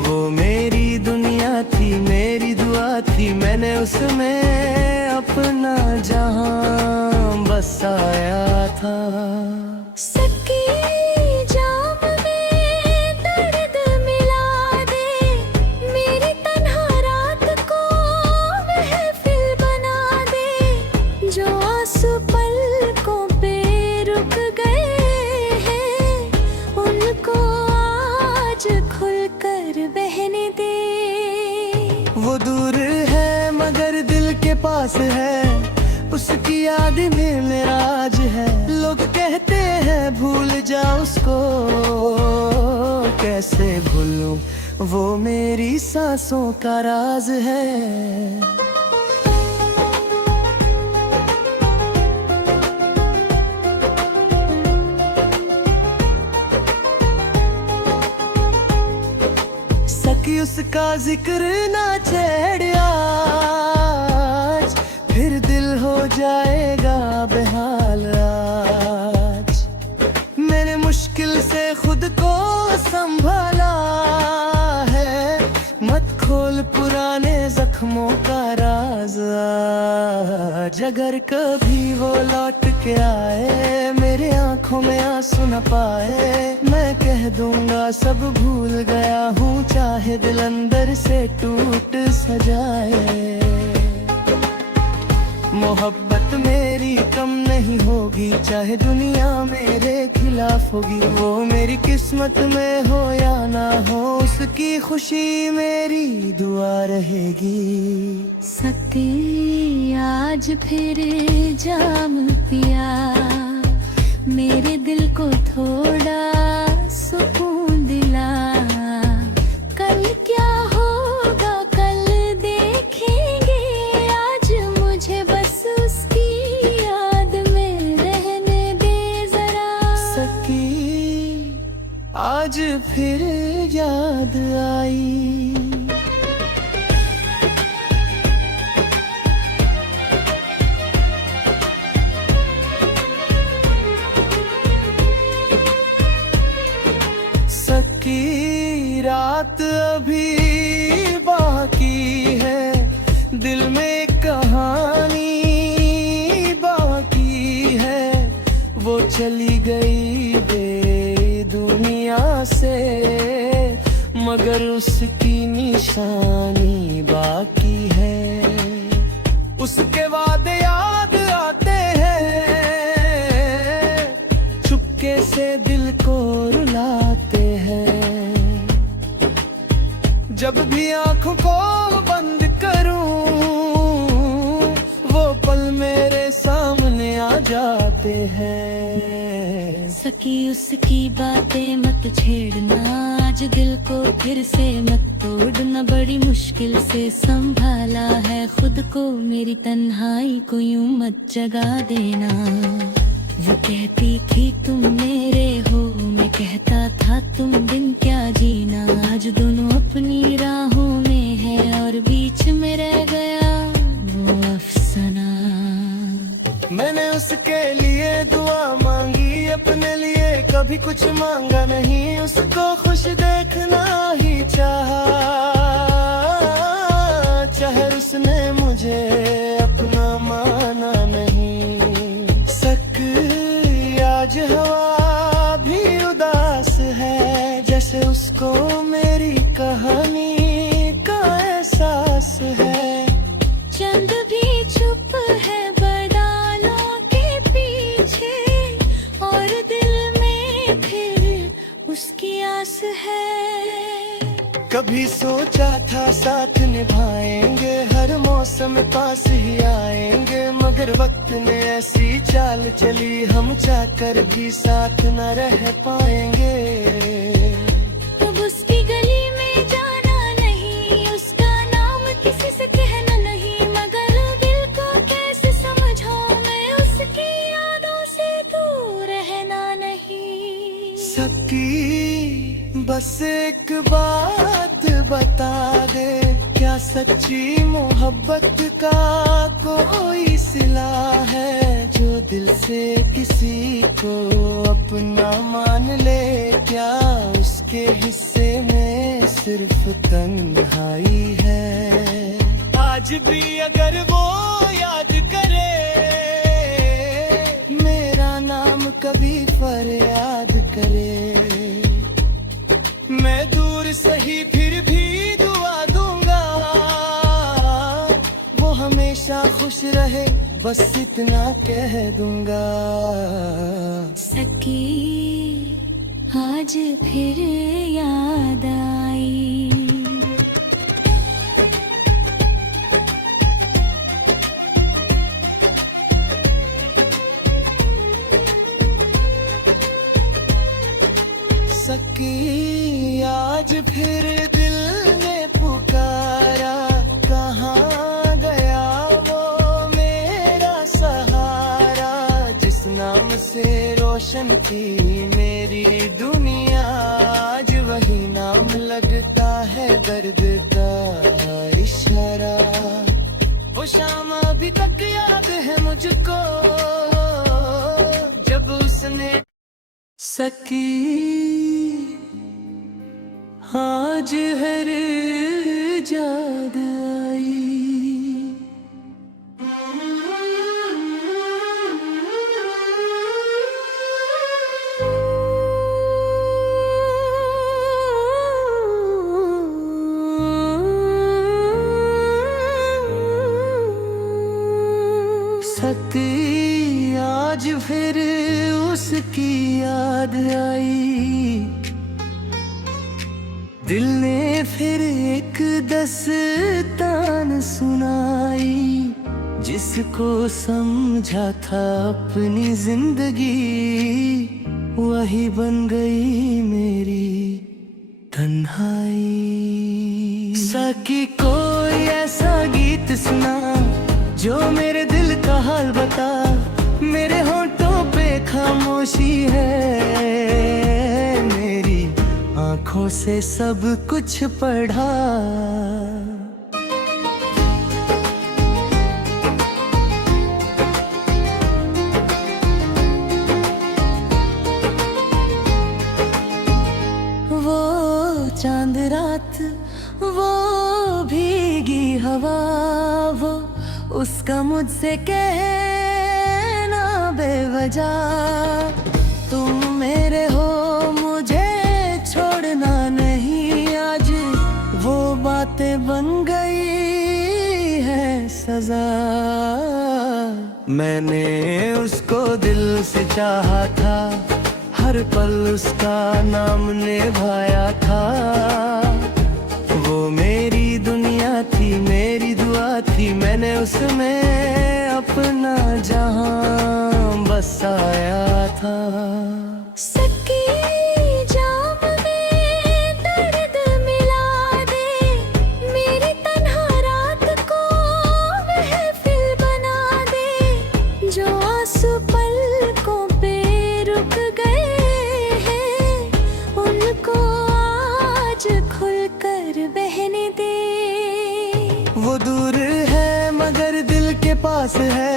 वो मेरी दुनिया थी, मेरी दुआ थी, मैंने उसमें अपना जहां बसाया था। सकी जाम में दर्द मिला दे, मेरी तन्हा रात को महफिल बना दे, जो आंसू पलकों पे रुक गए हैं, उनको आज खुलकर बहने दे। वो दूर है मगर दिल के पास है, उसकी याद में मेरा आज है। लोग कहते हैं भूल जा उसको, कैसे भूलूं वो मेरी सांसों का राज है। सकी उसका जिक्र ना छेड़ आज, फिर दिल हो जाएगा बेहाल आज। मैंने मुश्किल से खुद को संभाला है, मत खोल पुराने जख्मों का राज आज। अगर कभी वो लौट के आए, मेरे आंखों में आंसू न पाए, मैं कह दूंगा सब भूल गया हूँ, चाहे दिल अंदर से टूट सजाए। मोहब्बत मेरी कम नहीं होगी, चाहे दुनिया मेरे खिलाफ होगी। वो मेरी किस्मत में हो या ना हो, उसकी खुशी मेरी दुआ रहेगी। सकी आज फिर जाम पिया, मेरे दिल को थोड़ा सुकून दिला। कल क्या होगा कल देखेंगे, आज मुझे बस उसकी याद में रहने दे जरा। सकी आज फिर याद आई, सकी रात अभी बाकी है, दिल में कहानी बाकी है। वो चली गई बे दुनिया से, मगर उसकी निशानी बाकी है। उसके वादे याद आते हैं, चुपके से दिल को रुलाते हैं। जब भी आंखों को बंद करूं, वो पल मेरे सामने आ जाते हैं। सकी उसकी बातें मत छेड़ना, आज दिल को फिर से मत तोड़ना। बड़ी मुश्किल से संभाला है खुद को, मेरी तन्हाई को यूं मत जगा देना। वो कहती थी तुम मेरे हो, मैं कहता था तुम बिन क्या जीना। आज दोनों अपनी राहों में है और बीच में रह गया वो अफसाना। मैंने उसके लिए दुआ मांगी, अपने लिए कभी कुछ मांगा नहीं। उसको खुश देखना ही चाहा, चाहे उसने मुझे अपना माना नहीं। आज हवा भी उदास है, जैसे उसको मेरी कहानी का एहसास है। चंद भी चुप है बादलों के पीछे, और दिल में फिर उसकी आस है। कभी सोचा था साथ निभाएंगे, हर मौसम पास ही आएंगे, मगर वक्त ने ऐसी चाल चली, हम चाहकर भी साथ न रह पाएंगे। अब उसकी गली में जाना नहीं, उसका नाम किसी से कहना नहीं, मगर दिल को कैसे समझाऊं मैं, उसकी यादों से दूर रहना नहीं। सकी बस एक बात बता दे, क्या सच्ची मोहब्बत का कोई सिला है, जो दिल से किसी को अपना मान ले। क्या उसके हिस्से में सिर्फ तन्हाई है? आज भी अगर वो याद करे मेरा नाम, कभी फरियाद करे, मैं दूर सही फिर भी दुआ दूंगा, वो हमेशा खुश रहे, बस इतना कह दूंगा। सकी आज फिर याद आई। सकी आज फिर दिल ने पुकारा, कहाँ गया वो मेरा सहारा, जिस नाम से रोशन की मेरी दुनिया, आज वही नाम लगता है दर्द का इशारा। वो शाम अभी तक याद है मुझको, जब उसने सकी आज हर याद आई। सकी आज फिर उसकी याद आई, दिल ने फिर एक दस्तान सुनाई, जिसको समझा था अपनी जिंदगी, वही बन गई मेरी तन्हाई। सकी कोई ऐसा गीत सुना जो मेरे दिल का हाल बता, मेरे होंठों पे खामोशी है, मेरी आंखों से सब कुछ पढ़ा। वो चांद रात, वो भीगी हवा, वो उसका मुझसे कहना बेवजह, तुम मेरे हो मुझे छोड़ना नहीं, आज वो बातें बन गई है सजा। मैंने उसको दिल से चाहा था, हर पल उसका नाम निभाया था, वो मेरी दुनिया थी, मेरी दुआ थी, मैंने उसमें अपना जहां बसाया था। सकी जाम में दर्द मिला दे, मेरी तन्हा रात को महफिल बना दे, जो आंसू पलकों पे रुक गए हैं, उनको आज खुलकर बहने दे। वो दूर है मगर दिल के पास है,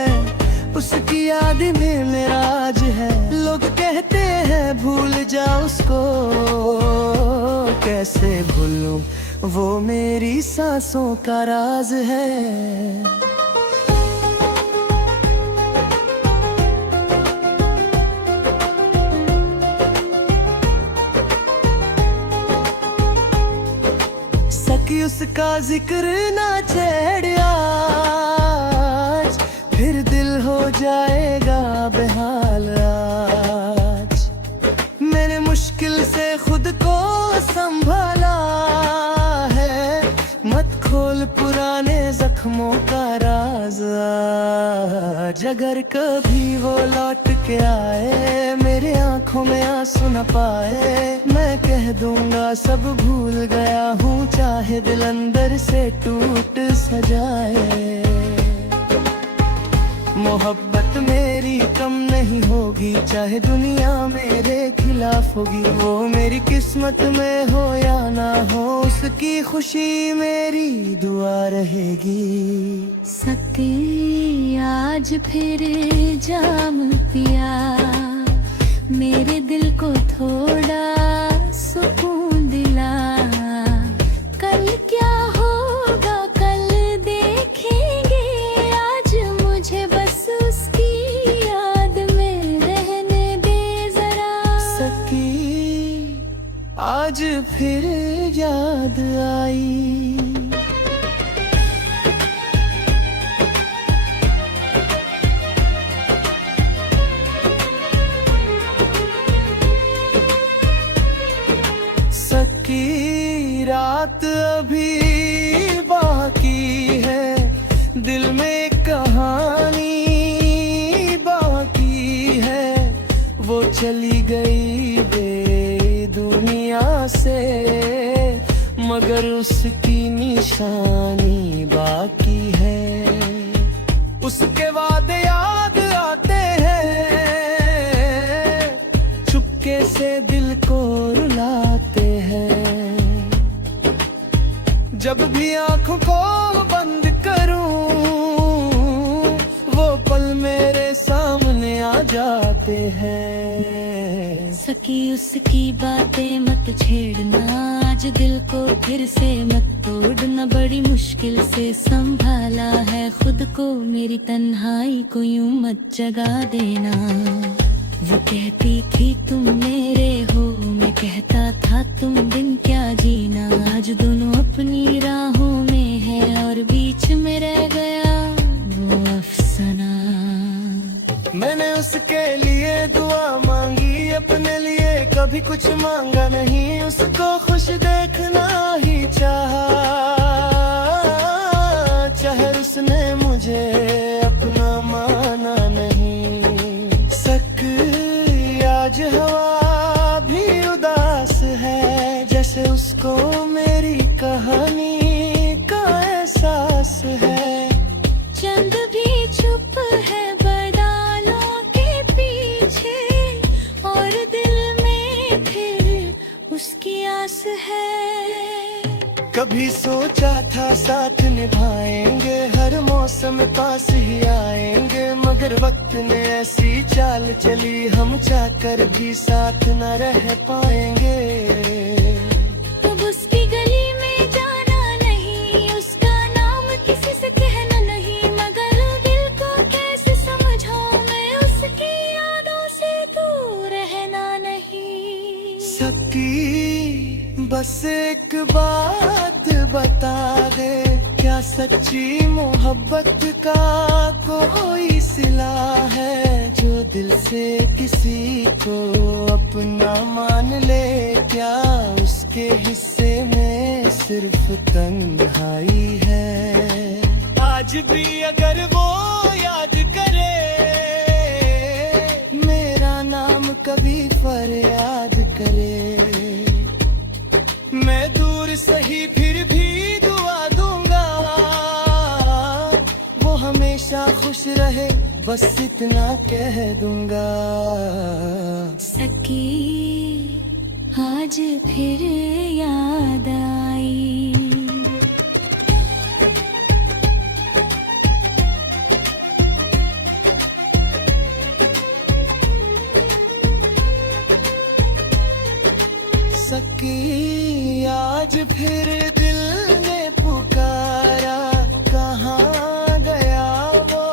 उसकी याद में मेरा आज है। लोग कहते हैं भूल जा उसको, कैसे भूलूं, वो मेरी सांसों का राज है। सकी उसका जिक्र ना छेड़ आज, फिर दिल हो जाएगा बेहाल आज। मैंने मुश्किल से खुद को संभाला है, मत खोल पुराने जख्मों का राज आज। अगर कभी वो लौट के आए, मेरे आंखों में आंसू न पाए, मैं कह दूंगा सब भूल गया हूँ, चाहे दिल अंदर से टूट सजाए। मोहब्बत मेरी कम नहीं होगी, चाहे दुनिया मेरे खिलाफ होगी, वो मेरी किस्मत में हो या ना हो, उसकी खुशी मेरी दुआ रहेगी। सकी आज फिर जाम पिया, मेरे दिल को थोड़ा सुकून दिला, कल क्या होगा कल देखेंगे, आज मुझे बस उसकी याद में रहने दे जरा। सकी आज फिर याद आई। सकी रात अभी बाकी है, दिल में कहानी बाकी है, वो चली गई बेदुनिया। से, मगर उसकी निशानी बाकी है। उसके वादे याद आते हैं, चुपके से दिल को रुलाते हैं। जब भी आंखों को बंद करूं, वो पल मेरे सामने आ जाते हैं। सकी उसकी बातें मत छेड़ना, आज दिल को फिर से मत तोड़ना। बड़ी मुश्किल से संभाला है खुद को, मेरी तन्हाई को यूं मत जगा देना। वो कहती थी तुम मेरे हो, मैं कहता था तुम बिन क्या जीना। आज दोनों अपनी राहों में है और बीच में रह गया वो अफसाना। मैंने उसके लिए दुआ मांगी, अपने लिए कभी कुछ मांगा नहीं। उसको खुश देखना ही चाहा, चाहे उसने मुझे अपना माना नहीं। आज हवा भी उदास है, जैसे उसको मेरी कहानी का एहसास है। चंद भी चुप है बादलों के पीछे, और दिल में फिर उसकी आस है। कभी सोचा था साथ निभाएंगे, हर मौसम पास ही आएंगे। मगर वक्त ने ऐसी चाल चली, हम चाहकर भी साथ न रह पाएंगे। अब उसकी गली में जाना नहीं, उसका नाम किसी से कहना नहीं। मगर दिल को कैसे समझाऊं मैं, उसकी यादों से दूर रहना नहीं। सकी बस एक बात बता दे, क्या सच्ची मोहब्बत का कोई सिला है, जो दिल से किसी को अपना मान ले। क्या उसके हिस्से में सिर्फ तन्हाई है? आज भी अगर वो याद करे मेरा नाम, कभी फरियाद करे। मैं दूर सही फिर भी दुआ दूंगा, वो हमेशा खुश रहे, बस इतना कह दूंगा। सकी आज फिर याद आई। सकी आज फिर दिल ने पुकारा, कहाँ गया वो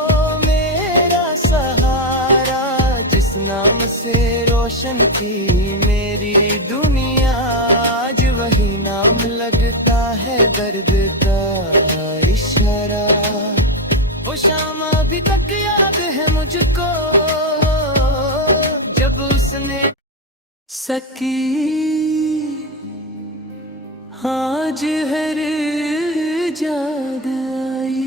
मेरा सहारा। जिस नाम से रोशन की मेरी दुनिया, आज वही नाम लगता है दर्द का इशारा। वो शाम अभी तक याद है मुझको, जब उसने सकी आज हर याद आई।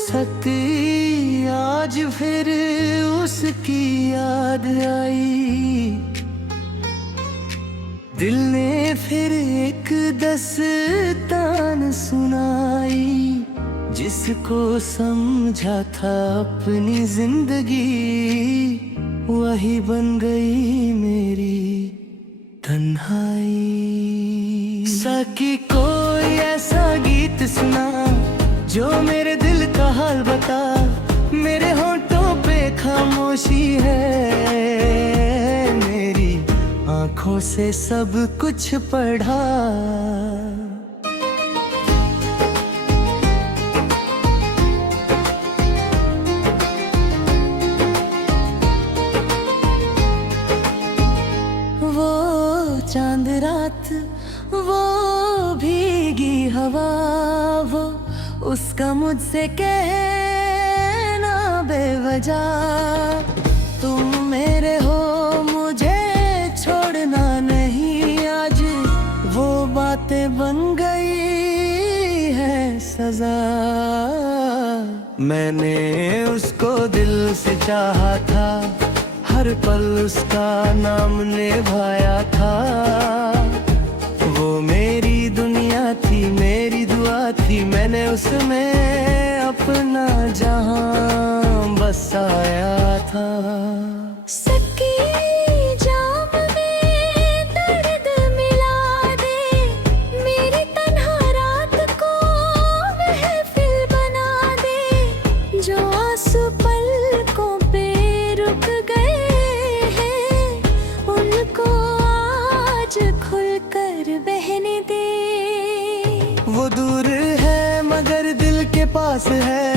सकी आज फिर उसकी याद आई। दिल ने फिर एक दस्तान सुनाई, जिसको समझा था अपनी जिंदगी, वही बन गई मेरी तन्हाई। सकी कोई ऐसा गीत सुना, जो मेरे दिल का हाल बता। मेरे होंठों पे खामोशी है, मेरी आंखों से सब कुछ पढ़ा। वो चांद रात, वो भीगी हवा, वो उसका मुझसे कहना बेवजह। तुम मेरे हो मुझे छोड़ मैंने उसको दिल से चाहा था, हर पल उसका नाम निभाया था। वो मेरी दुनिया थी, मेरी दुआ थी, मैंने उसमें अपना जहां बसाया था। सकी जाम में दर्द मिला दे, मेरी तन्हा रात को महफिल बना दे। जो आंसू पलकों पे रुक गए हैं, उनको आज खुलकर बहने दे। वो दूर है मगर दिल के पास है,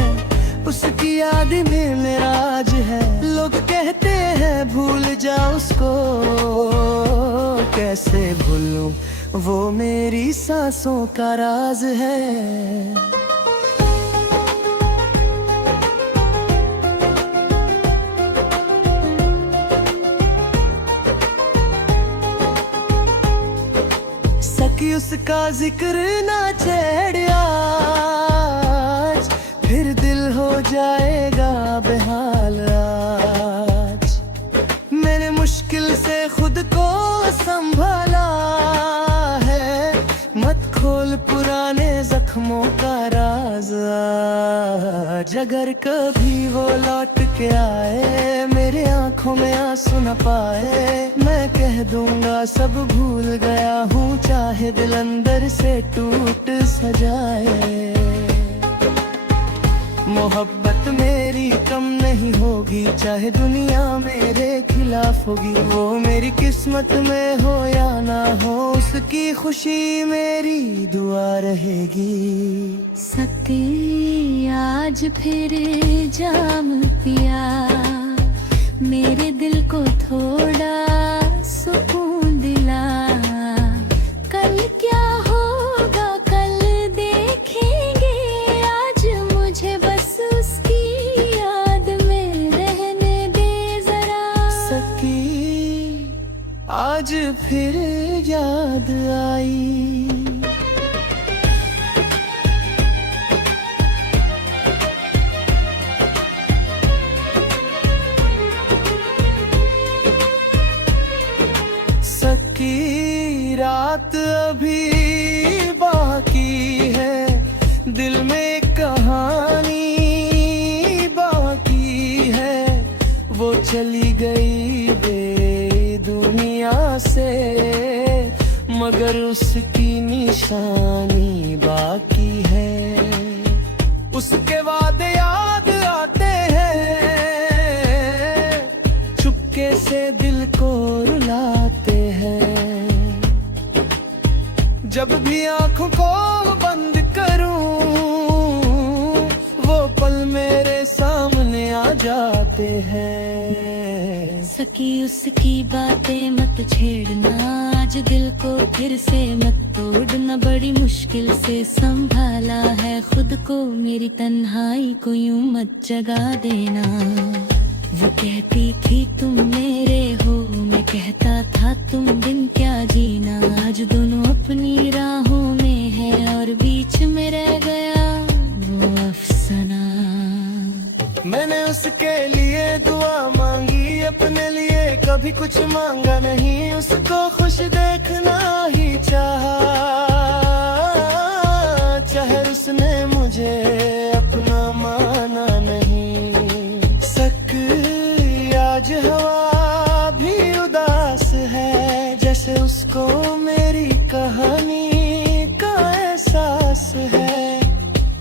उसकी याद में मेरा आज है। लोग कहते हैं भूल जा उसको, कैसे भूलूं, वो मेरी सांसों का राज है। सकी उसका जिक्र ना छेड़ आज, फिर दिल हो जाएगा बेहाल आज। मैंने मुश्किल से खुद को संभाला है, मत खोल पुराने जख्मों का राज आज। अगर कभी वो लौट के आए, मेरे आंखों में आंसू न पाए, मैं कह दूंगा सब भूल गया हूँ, चाहे दिल अंदर से टूट सजाए। मोहब्बत मेरी कम नहीं होगी, चाहे दुनिया मेरे खिलाफ होगी। वो मेरी किस्मत में हो या ना हो, उसकी खुशी मेरी दुआ रहेगी। सकी आज फिर जाम पिया, मेरे दिल को थोड़ा सुकून दिला। कल क्या होगा कल देखेंगे, आज मुझे बस उसकी याद में रहने दे जरा। सकी आज फिर याद आई। सकी रात अभी बाकी है, दिल में कहानी बाकी है। वो चली गई बे दुनिया से, मगर उसकी निशानी बाकी है। उसके वादे याद आते हैं, चुपके से दिल को रुलाते हैं। जब भी आंखों को बंद करूं, वो पल मेरे सामने आ जाते हैं। सकी उसकी बातें मत छेड़ना, आज दिल को फिर से मत तोड़ना। बड़ी मुश्किल से संभाला है खुद को, मेरी तन्हाई को यूं मत जगा देना। वो कहती थी तुम मेरे हो, मैं कहता था तुम बिन क्या जीना। आज दोनों अपनी राहों में है, और बीच में रह गया वो अफसाना। मैंने उसके लिए दुआ मांगी, अपने लिए कभी कुछ मांगा नहीं। उसको खुश देखना ही चाहा, चाहे उसने मुझे अपना माना नहीं। आज हवा भी उदास है, जैसे उसको मेरी कहानी का एहसास है।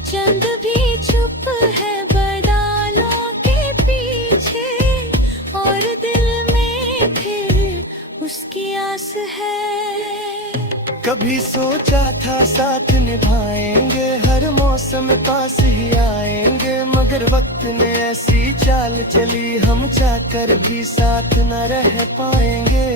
चंद भी चुप है बादलों के पीछे, और दिल में फिर उसकी आस है। कभी सोचा था साथ निभाएंगे, हर मौसम पास ही आएंगे, मगर वक्त ने ऐसी चाल चली, हम चाहकर भी साथ न रह पाएंगे।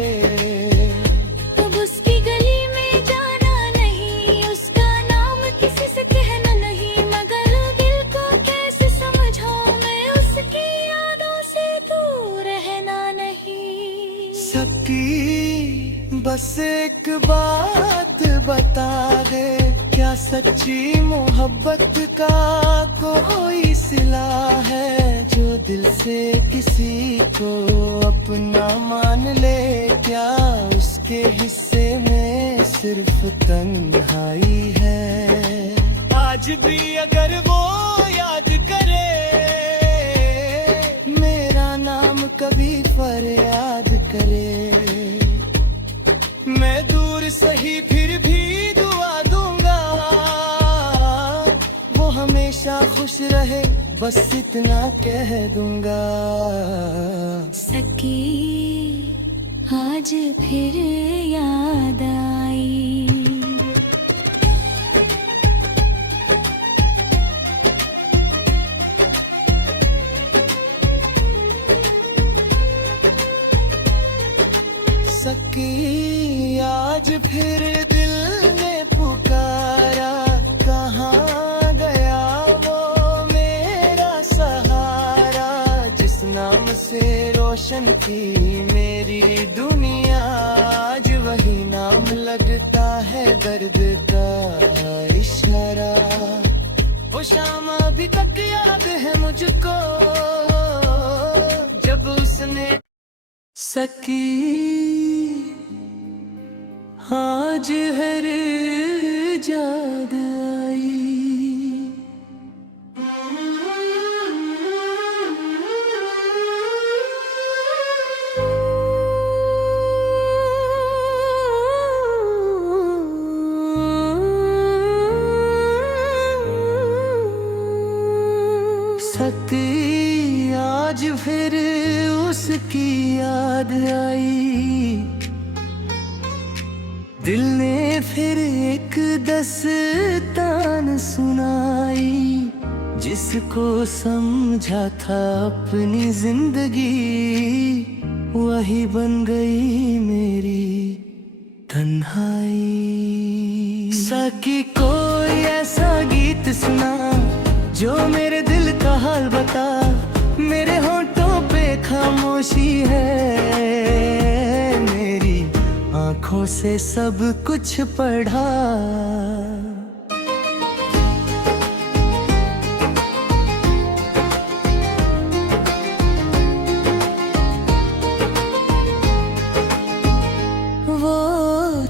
अब उसकी गली में जाना नहीं, उसका नाम किसी से कहना नहीं, मगर दिल को कैसे समझाऊं मैं, उसकी यादों से दूर रहना नहीं। सकी बस एक बात बता दे, क्या सच्ची मोहब्बत का कोई सिला है जो दिल से किसी को अपना मान ले। क्या उसके हिस्से में सिर्फ तन्हाई है। आज भी अगर वो याद करे मेरा नाम कभी फरियाद करे, मैं दूर सही फिर भी दुआ दूंगा वो हमेशा खुश रहे, बस इतना कह दूंगा। सकी आज फिर याद आई। सकी आज फिर दिल ने पुकारा, कहाँ गया वो मेरा सहारा। जिस नाम से रोशन की मेरी दुनिया, आज वही नाम लगता है दर्द का इशारा। वो शाम अभी तक याद है मुझको जब उसने सकी आज हर याद आई। सकी आज फिर उसकी याद आई। दिल ने फिर एक दस्तान सुनाई, जिसको समझा था अपनी जिंदगी वही बन गई मेरी तन्हाई। सकी कोई ऐसा गीत सुना जो मेरे दिल का हाल बता, मेरे होंठों पे खामोशी है, मेरी आंखों से सब कुछ पढ़ा। वो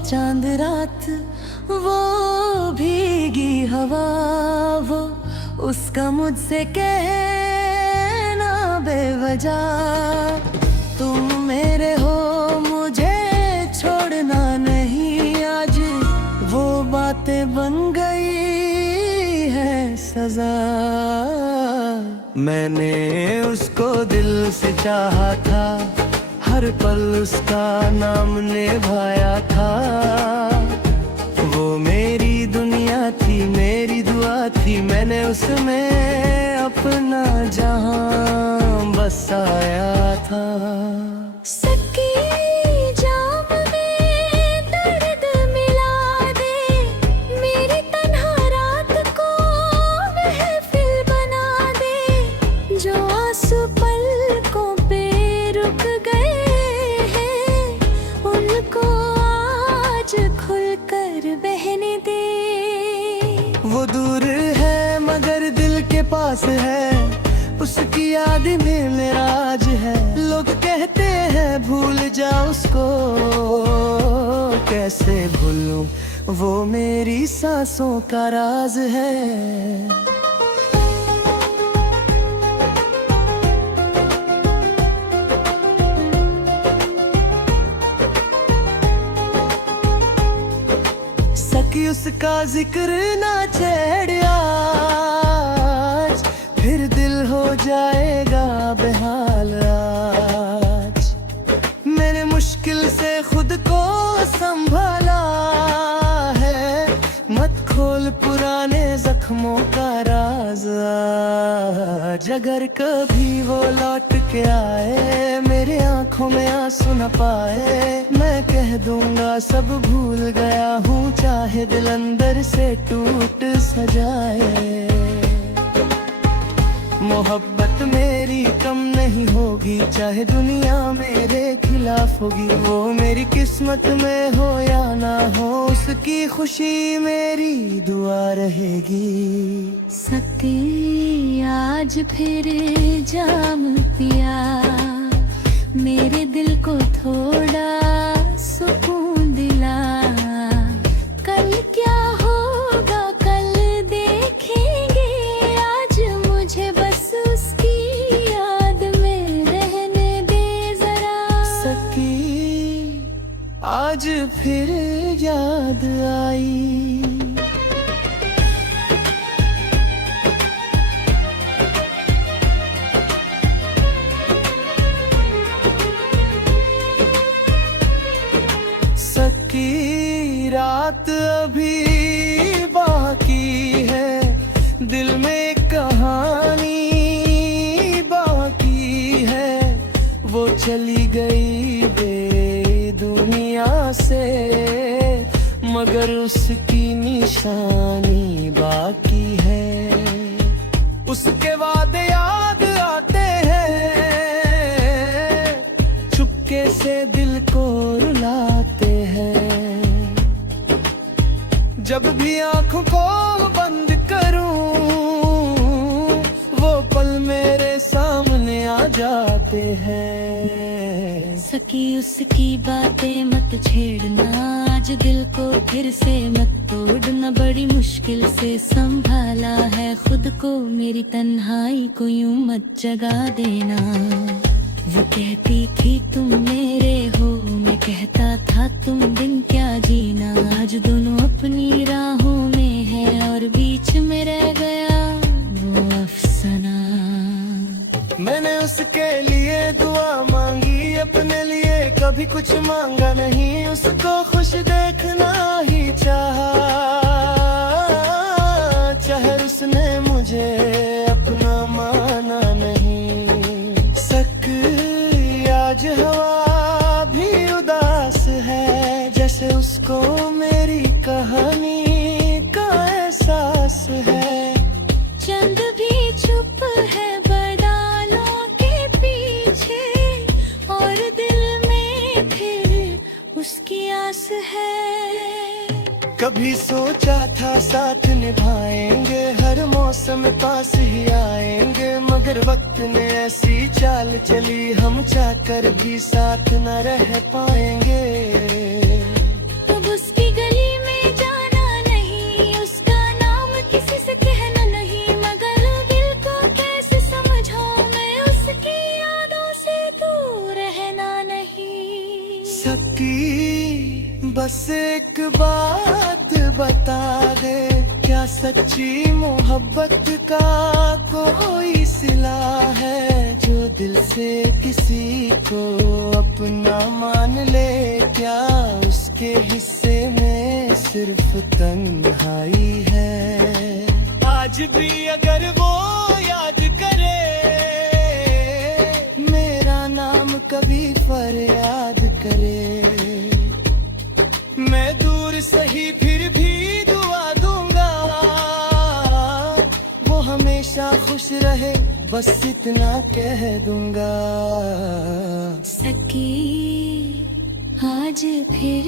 चांद रात, वो भीगी हवा, वो उसका मुझसे कहना बेवजह, तुम मेरे हो मुझे छोड़ना नहीं। आज वो बातें बन गई है सजा। मैंने उसको दिल से चाहा था, हर पल उसका नाम निभाया था। वो मेरी दुनिया थी, मेरी दुआ थी, मैंने उसमें अपना जहां बसाया था। सकी जाम में दर्द मिला दे, मेरी तन्हा रात को महफिल बना दे। जो आंसू पलकों पे रुक गए हैं, उनको आज खुलकर बहने दे। वो दूर है मगर दिल के पास है, उसकी याद में मेरा आज है। लोग कहते हैं भूल जा उसको, कैसे भूलूं वो मेरी सांसों का राज है। सकी उसका जिक्र ना छेड़िया, आज फिर दिल हो जाएगा बेहाल। आज मैंने मुश्किल से खुद को संभाला है, मत खोल पुराने जख्मों का राज। आज अगर कभी वो लौट के आए, मेरे आंखों में आंसू न पाए, मैं कह दूंगा सब भूल गया हूँ, चाहे दिल अंदर से टूट सजाए। मोहब्बत मेरी कम नहीं होगी, चाहे दुनिया मेरे खिलाफ होगी। वो मेरी किस्मत में हो या ना हो, उसकी खुशी मेरी दुआ रहेगी। सकी आज फिर जाम पिया, मेरे दिल को थोड़ा सुकून दिला। कल क्या होगा कल देखेंगे, आज मुझे बस उसकी याद में रहने दे जरा। सकी आज फिर याद आई। सकी रात अभी बाकी है, दिल में कहानी बाकी है। वो चली गई बे दुनिया से, मगर उसकी निशानी बाकी है। उसके वादे याद आते हैं, चुपके से दिल को रुलाते हैं। जब भी आंखों को बंद करूं, वो पल मेरे सामने आ जाते हैं। सकी उसकी बातें मत छेड़ना, आज दिल को फिर से मत तोड़ना। बड़ी मुश्किल से संभाला है खुद को, मेरी तन्हाई को यूं मत जगा देना। वो कहती थी तुम मेरे हो, मैं कहता था तुम बिन क्या जीना। आज दोनों अपनी राहों में है और बीच में रह गया वो अफसाना। मैंने उसके लिए दुआ मांगी, अपने लिए कभी कुछ मांगा नहीं। उसको खुश देखना ही चाहा, चाहे उसने मुझे अपना माना नहीं। आज हवा भी उदास है, जैसे उसको मेरी कहानी का एहसास है। चंद भी चुप है बादलों के पीछे, और दिल में फिर उसकी आस है। कभी सोचा था साथ निभाएंगे, हर मौसम पास ही आएंगे। मगर वक्त ने ऐसी चाल चली, हम चाहकर भी साथ न रह पाएंगे। अब उसकी गली में जाना नहीं, उसका नाम किसी से कहना नहीं। मगर दिल को कैसे समझाऊं मैं, उसकी यादों से दूर रहना नहीं। सकी बस एक बात बता दे, क्या सच्ची मोहब्बत का कोई सिला है, जो दिल से किसी को अपना मान ले। क्या उसके हिस्से में सिर्फ तन्हाई है? आज भी अगर वो याद करे मेरा नाम, कभी फरियाद करे। मैं दूर सही फिर भी दुआ दूंगा, वो हमेशा खुश रहे, बस इतना कह दूंगा। सकी आज फिर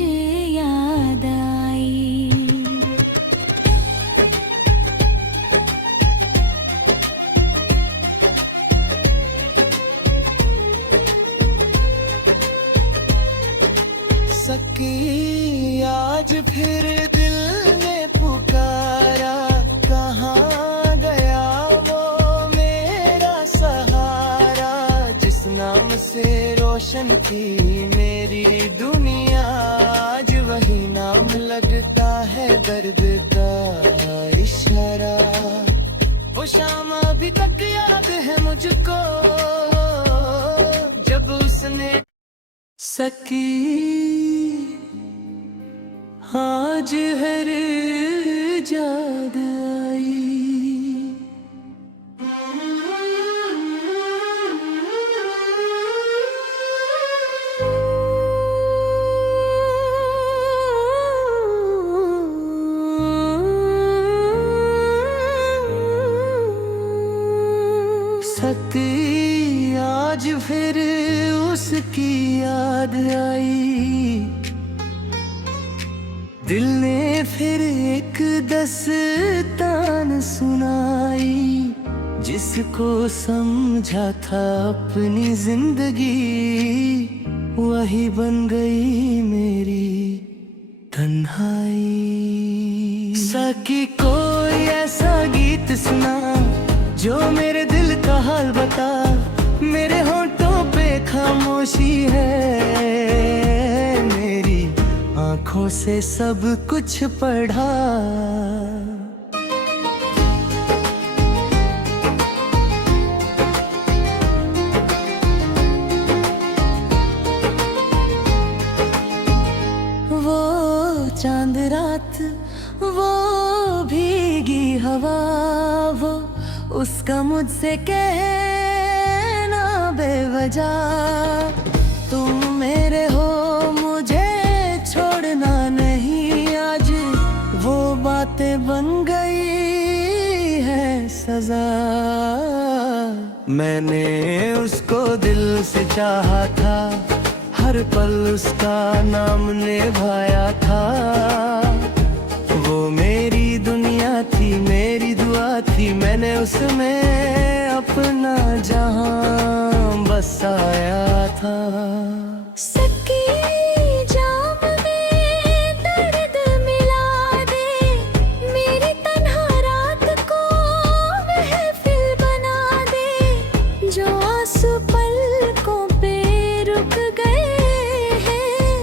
याद आई। सकी आज फिर दिल ने पुकारा, कहाँ गया वो मेरा सहारा। जिस नाम से रोशन की मेरी दुनिया, आज वही नाम लगता है दर्द का इशारा। वो शाम अभी तक याद है मुझको, जब उसने सकी आज हर याद आई। सकी आज फिर उसकी याद आई, दिल ने फिर एक दस्तान सुनाई, जिसको समझा था अपनी जिंदगी वही बन गई मेरी तन्हाई। सकी कोई ऐसा गीत सुना जो मेरे दिल का हाल बता, मेरे होंठों पे खामोशी है, मेरी आंखों से सब कुछ पढ़ा। वो चांद रात, वो भीगी हवा, वो उसका मुझसे कहना बेवजह, तुम मेरे हो मुझे छोड़ना नहीं, आज वो बातें बन गई है सजा। मैंने उसको दिल से चाहा था, हर पल उसका नाम निभाया था, वो मेरी दुनिया थी, मेरी दुआ थी, मैंने उसमें अपना जहां बसाया था। सकी जाम में दर्द मिला दे, मेरी तन्हा रात को महफिल बना दे, जो आंसू पलकों पे रुक गए हैं,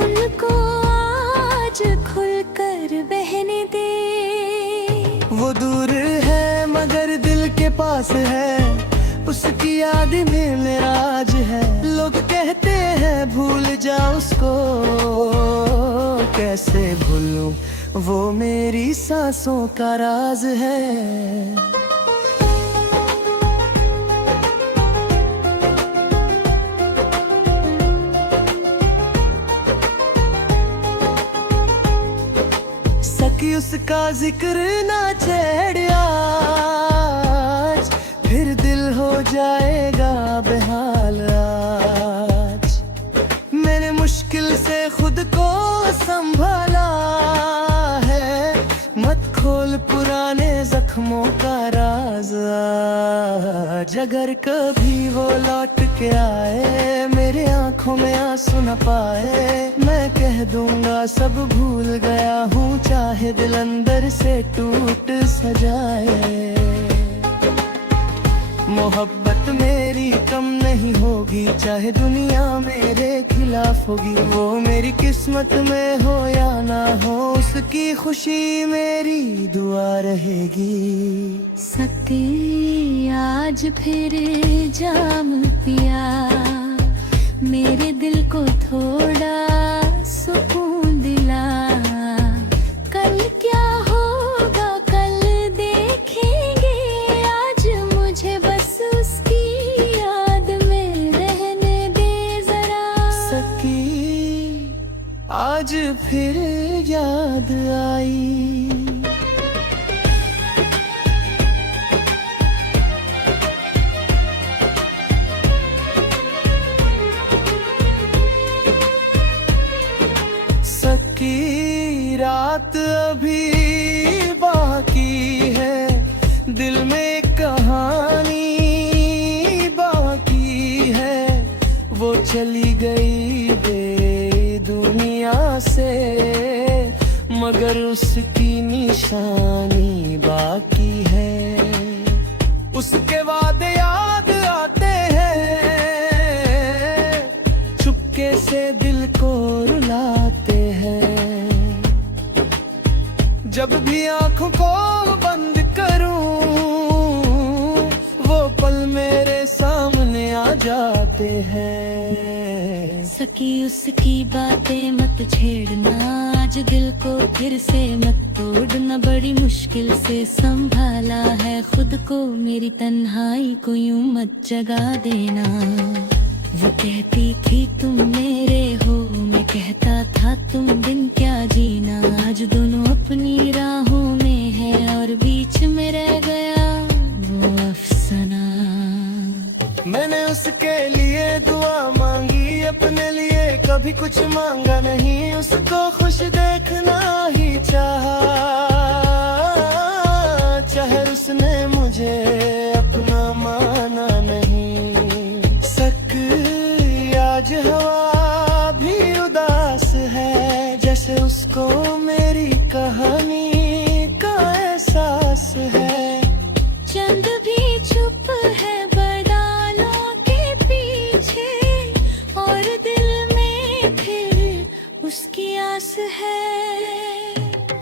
उनको आज खुलकर बहने दे। वो दूर है मगर दिल के पास है, उसकी याद में मेरा आज है। लोग कहते हैं भूल जा उसको, कैसे भूलूं, वो मेरी सांसों का राज है। सकी उसका जिक्र ना छेड़ आज, फिर दिल हो जाएगा बेहाल आज। मैंने मुश्किल से खुद को संभाला है, मत खोल पुराने जख्मों का राज आज। अगर कभी वो लौट के आए, मेरे आंखों में आंसू न पाए, मैं कह दूंगा सब भूल गया हूँ, चाहे दिल अंदर से टूट सजाए। मोहब्बत मेरी कम नहीं होगी, चाहे दुनिया मेरे खिलाफ होगी, वो मेरी किस्मत में हो या ना हो, उसकी खुशी मेरी दुआ रहेगी। सकी आज फिर जाम पिया, मेरे दिल को थोड़ा सुकून दिला, कल क्या होगा कल देखेंगे, आज मुझे बस उसकी याद में रहने दे जरा। सकी आज फिर याद आई, सकी रात अभी बाकी है, दिल में कहानी बाकी है, वो चली गई बे दुनिया से, मगर उसकी निशानी बाकी है। उसके वादे याद आते हैं, चुपके से दिल को रुलाते हैं, जब भी आंखों को बंद करूं, वो पल मेरे सामने आ जाते हैं। सकी उसकी बातें मत छेड़ना, आज दिल को फिर से मत तोड़ना, बड़ी मुश्किल से संभाला है खुद को, मेरी तन्हाई को यूं मत जगा देना। वो कहती थी तुम मेरे हो, मैं कहता था तुम बिन क्या जीना, आज दोनों अपनी राहों में है और बीच में रह गया वो अफसाना। मैंने उसके कभी कुछ मांगा नहीं, उसको खुश देखना ही चाहा। चाहे उसने मुझे अपना माना नहीं। सक आज हवा भी उदास है, जैसे उसको मेरी कहानी का एहसास है। चंद भी चुप है बादलों के पीछे, और दिल में फिर उसकी आस है।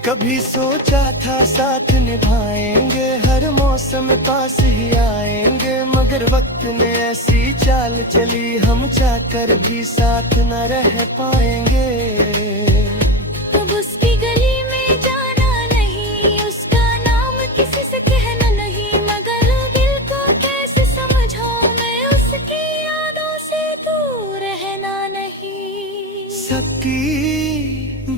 कभी सोचा था साथ निभाएंगे, हर मौसम पास ही आएंगे, मगर वक्त ने ऐसी चाल चली, हम चाहकर भी साथ न रह पाएंगे। अब उसकी गली में जाना नहीं, उसका नाम किसी से कहना नहीं, मगर दिल को कैसे समझाऊं मैं, उसकी यादों से दूर रहना नहीं। सकी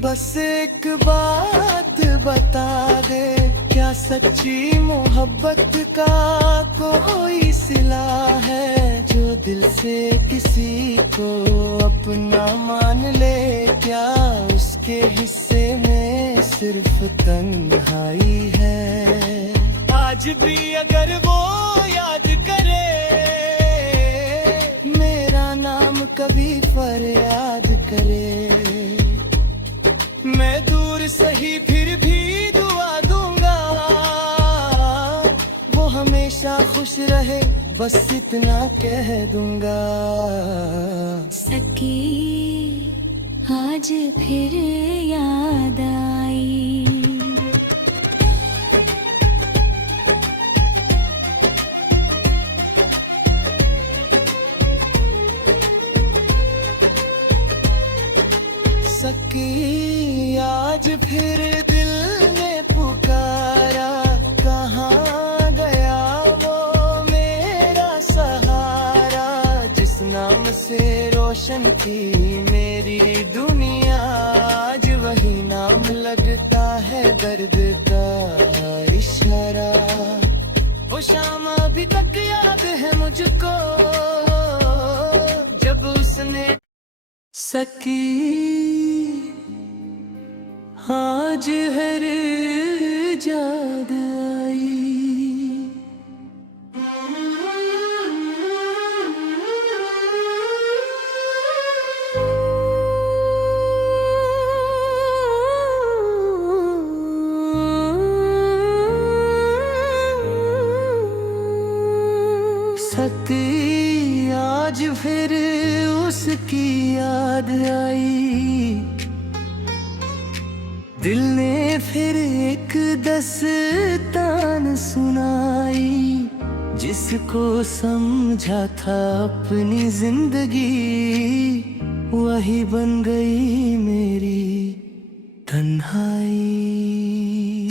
बस एक बात बता दे, क्या सच्ची मोहब्बत का कोई सिला है, जो दिल से किसी को अपना मान ले। क्या उसके हिस्से में सिर्फ तन्हाई है? आज भी अगर वो याद करे मेरा नाम, कभी फरियाद करे, मैं दूर सही फिर भी दुआ दूंगा, वो हमेशा खुश रहे, बस इतना कह दूंगा। सकी आज फिर याद आई। सकी आज फिर दिल ने पुकारा, कहाँ गया वो मेरा सहारा, जिस नाम से रोशन की मेरी दुनिया, आज वही नाम लगता है दर्द का इशारा। वो शाम अभी तक याद है मुझको, जब उसने सकी आज हर याद आई। सकी आज फिर उसकी याद आई, दिल ने फिर एक दस्तान सुनाई, जिसको समझा था अपनी जिंदगी, वही बन गई मेरी तन्हाई।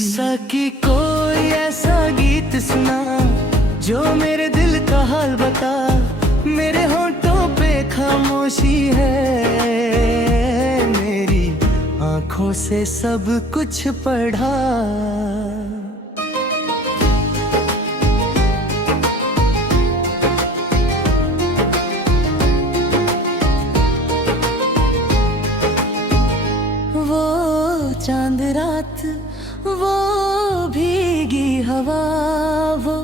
सकी कोई ऐसा गीत सुना जो मेरे दिल का हाल बता, मेरे होंठों पे खामोशी है, मेरी आंखों से सब कुछ पढ़ा। वो चांद रात, वो भीगी हवा, वो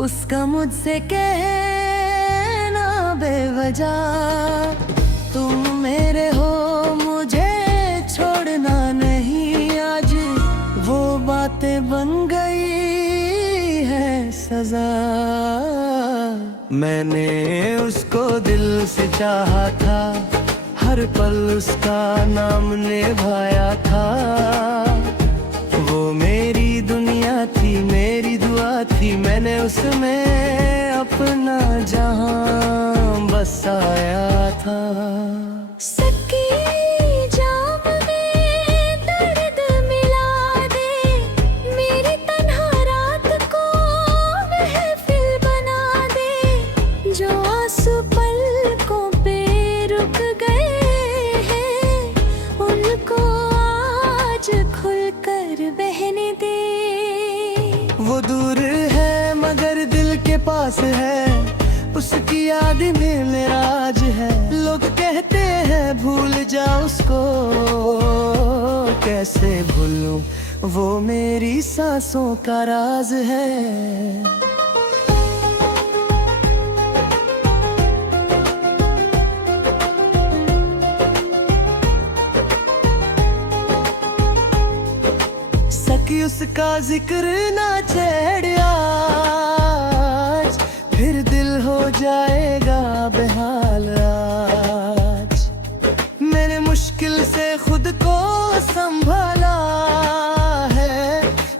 उसका मुझसे कहना बेवजह, तुम मेरे हो मुझे छोड़ना नहीं, आज वो बातें बन गई है सजा। मैंने उसको दिल से चाहा था, हर पल उसका नाम निभाया था, वो मेरी दुनिया थी, मेरी दुआ थी, मैंने उसमें अपना जहां बसाया था। सकी जाम में दर्द मिला दे, मेरी तन्हा रात को महफिल बना दे, जो आंसू पलकों पे रुक गए हैं, उनको आज खुलकर बहने दे। वो दूर है मगर दिल के पास है, उसकी याद में मेरा आज है। लोग कहते हैं भूल जा उसको, कैसे भूलूं वो मेरी सांसों का राज है। सकी उसका जिक्र ना छेड़ आज, फिर दिल हो जाएगा बेहाल आज। मैंने मुश्किल से खुद को संभाला है,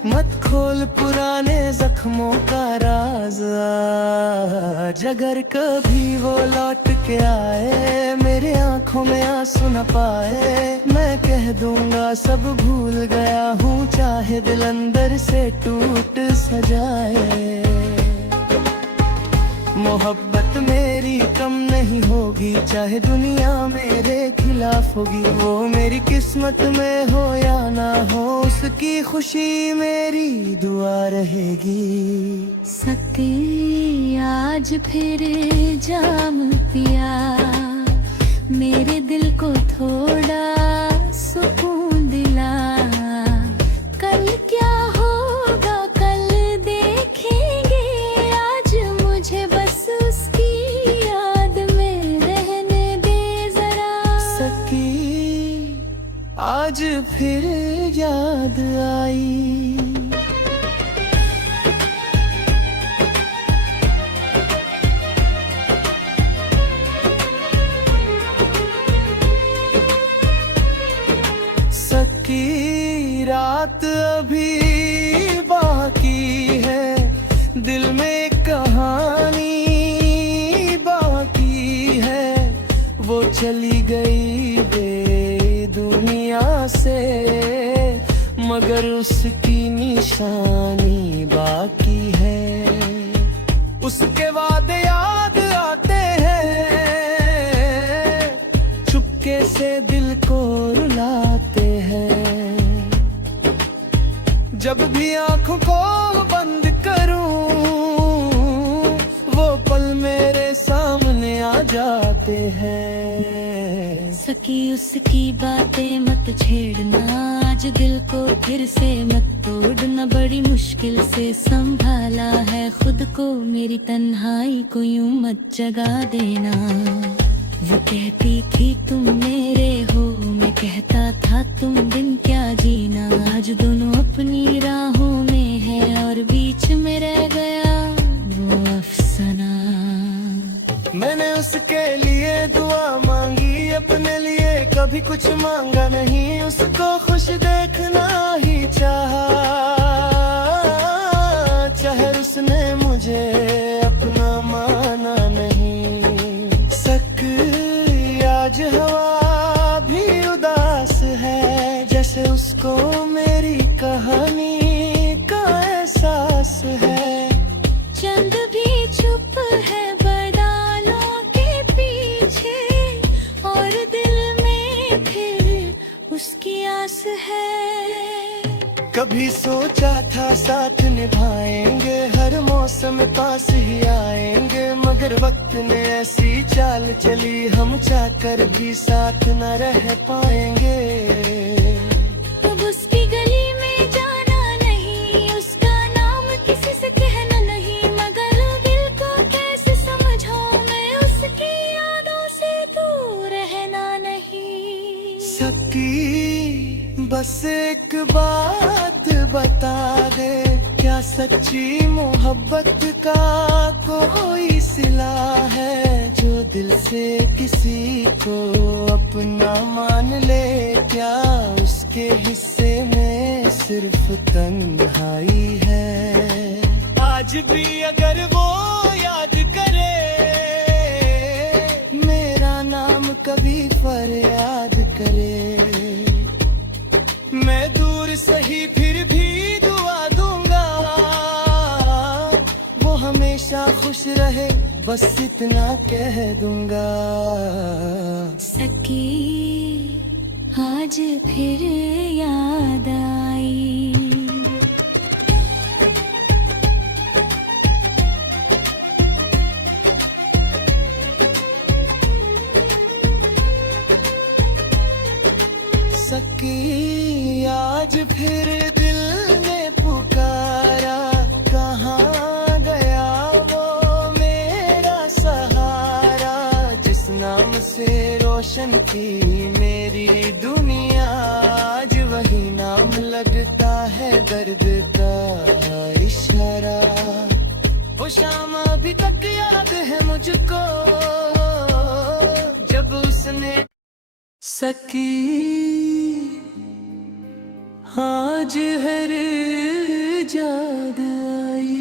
मत खोल पुराने जख्मों का राज आज। अगर कभी वो लौट के आए, मेरे आंखों में आंसू न पाए, मैं कह दूंगा सब भूल गया हूँ, चाहे दिल अंदर से टूट सजाए। मोहब्बत मेरी कम नहीं होगी, चाहे दुनिया मेरे खिलाफ होगी। वो मेरी किस्मत में हो या ना हो, उसकी खुशी मेरी दुआ रहेगी। सकी आज फिर जाम पिया, मेरे दिल को थोड़ा सुकून दिला। कल क्या होगा कल देखेंगे, आज मुझे बस उसकी याद में रहने दे जरा। सकी आज फिर याद आई। सकी रात अभी बाकी है, दिल में कहानी बाकी है। वो चली गई बे दुनिया से, मगर उसकी निशानी बाकी है। उसके वादे याद आते हैं, चुपके से दिल को रुलाते हैं। जब भी आंखों को बंद करूं, वो पल मेरे सामने आ जाते हैं। सकी उसकी बातें मत छेड़ना, आज दिल को फिर से मत तोड़ना। बड़ी मुश्किल से संभाला है खुद को, मेरी तन्हाई को यूं मत जगा देना। वो कहती थी तुम मेरे हो, मैं कहता था तुम बिन क्या जीना। आज दोनों अपनी राहों में है, और बीच में रह गया वो अफसाना। मैंने उसके लिए दुआ मांगी, अपने लिए कभी कुछ मांगा नहीं। उसको खुश देखना ही चाहा, चाहे उसने मुझे अपना माना नहीं। आज हवा भी उदास है, जैसे उसको मेरी कहानी का एहसास है। चंद भी चुप है बादलों के पीछे, और दिल में फिर उसकी आस है। कभी सोचा था साथ निभाएंगे, हर मौसम पास ही आएंगे, मगर वक्त ने ऐसी चाल चली, हम चाहकर भी साथ न रह पाएंगे। अब उसकी गली में जाना नहीं, उसका नाम किसी से कहना नहीं, मगर दिल को कैसे समझाऊं मैं, उसकी यादों से दूर रहना नहीं। सकी बस एक बात बता दे, क्या सच्ची मोहब्बत का कोई सिला है, जो दिल से किसी को अपना मान ले। क्या उसके हिस्से में सिर्फ तन्हाई है? आज भी अगर वो याद करे मेरा नाम, कभी फरियाद करे, मैं दूर सही फिर भी दुआ दूंगा, वो हमेशा खुश रहे, बस इतना कह दूंगा। सकी आज फिर याद आई। सकी आज फिर दिल ने पुकारा, कहाँ गया वो मेरा सहारा, जिस नाम से रोशन की मेरी दुनिया, आज वही नाम लगता है दर्द का इशारा। वो शाम अभी तक याद है मुझको, जब उसने सकी आज हर याद आई।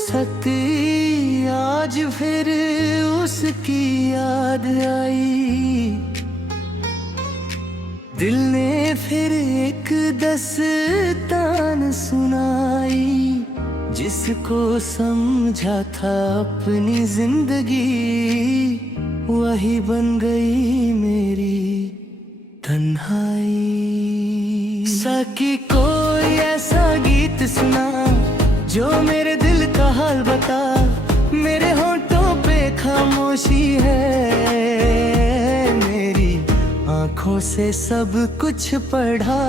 सकी आज फिर उसकी याद आई, दिल ने फिर एक दस्तान सुनाई, जिसको समझा था अपनी जिंदगी, वही बन गई मेरी तन्हाई। सकी कोई ऐसा गीत सुना जो मेरे दिल का हाल बता, मेरे होंठों पे खामोशी है, मेरी आंखों से सब कुछ पढ़ा।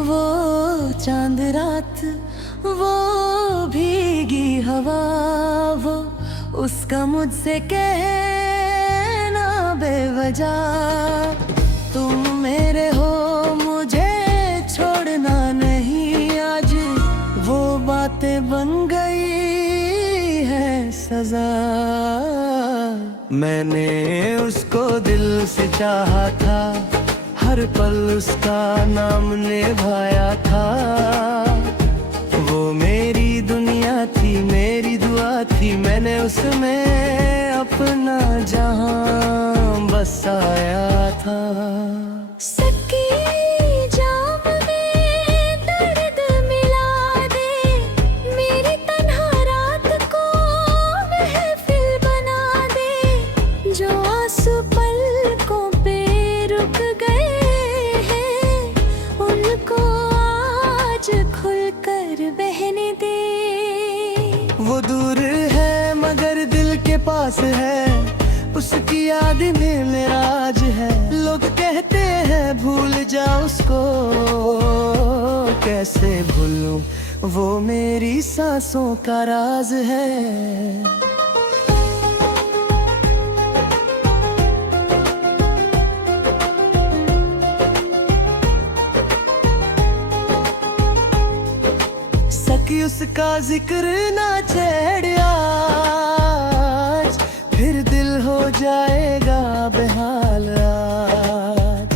वो चांद रात, वो भीगी हवा, वो उसका मुझसे कहना बेवजह, तुम मेरे हो मुझे छोड़ना नहीं, आज वो बातें बन गई है सजा। मैंने उसको दिल से चाहा था, हर पल उसका नाम निभाया था, वो मेरी दुनिया थी, मेरी दुआ थी, मैंने उसमें अपना जहां बसाया था। सकी जाम में दर्द मिला दे, मेरी तन्हा रात को महफिल बना दे, जो आंसू पलकों पे रुक गए हैं, उनको आज खुलकर बहने दे। वो दूर है मगर दिल के पास है, उसकी याद में मेरा आज है। लोग कहते हैं भूल जा उसको, कैसे भूलूं, वो मेरी सांसों का राज है। सकी उसका जिक्र ना छेड़ आज, फिर दिल हो जाएगा बेहाल आज।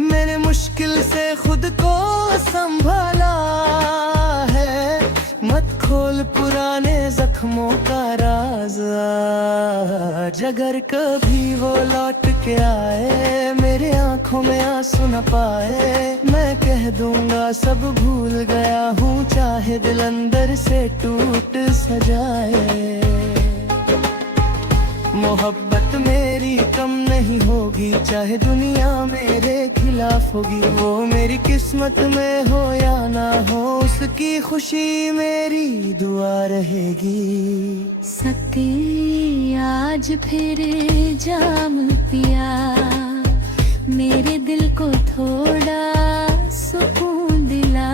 मैंने मुश्किल से खुद को संभाला है, मत खोल पुराने जख्मों का राज आज। अगर कभी वो लौट के आए, मेरे आंखों में आंसू न पाए, मैं कह दूंगा सब भूल गया हूँ, चाहे दिल अंदर से टूट सजाए। मोहब्बत मेरी कम नहीं होगी, चाहे दुनिया मेरे खिलाफ होगी, वो मेरी किस्मत में हो या ना हो, उसकी खुशी मेरी दुआ रहेगी। सकी आज फिर जाम पिया, मेरे दिल को थोड़ा सुकून दिला,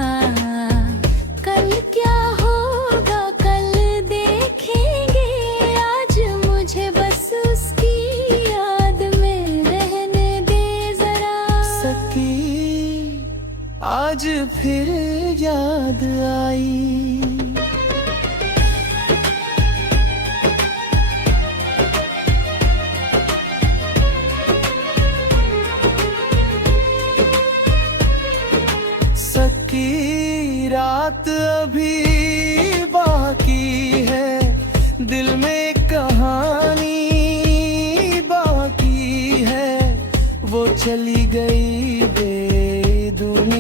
कल क्या होगा कल देखेंगे, आज मुझे बस उसकी याद में रहने दे जरा। सकी आज फिर याद आई। सकी रात अभी बाकी है, दिल में कहानी बाकी है, वो चली गई बेदुनिया।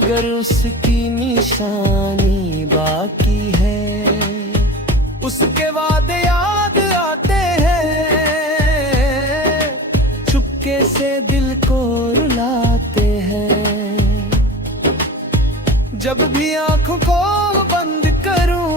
मगर उसकी निशानी बाकी है। उसके वादे याद आते हैं, चुपके से दिल को रुलाते हैं। जब भी आंखों को बंद करूं,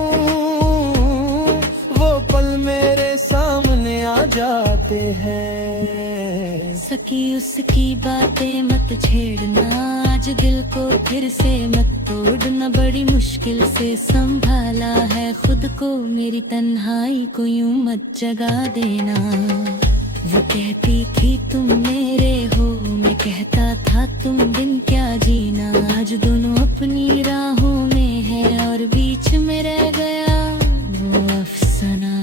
वो पल मेरे सामने आ जाते हैं। सकी उसकी बातें मत छेड़ना, आज दिल को फिर से मत तोड़ना। बड़ी मुश्किल से संभाला है खुद को, मेरी तन्हाई को यूं मत जगा देना। वो कहती थी तुम मेरे हो, मैं कहता था तुम बिन क्या जीना। आज दोनों अपनी राहों में है और बीच में रह गया वो अफसाना।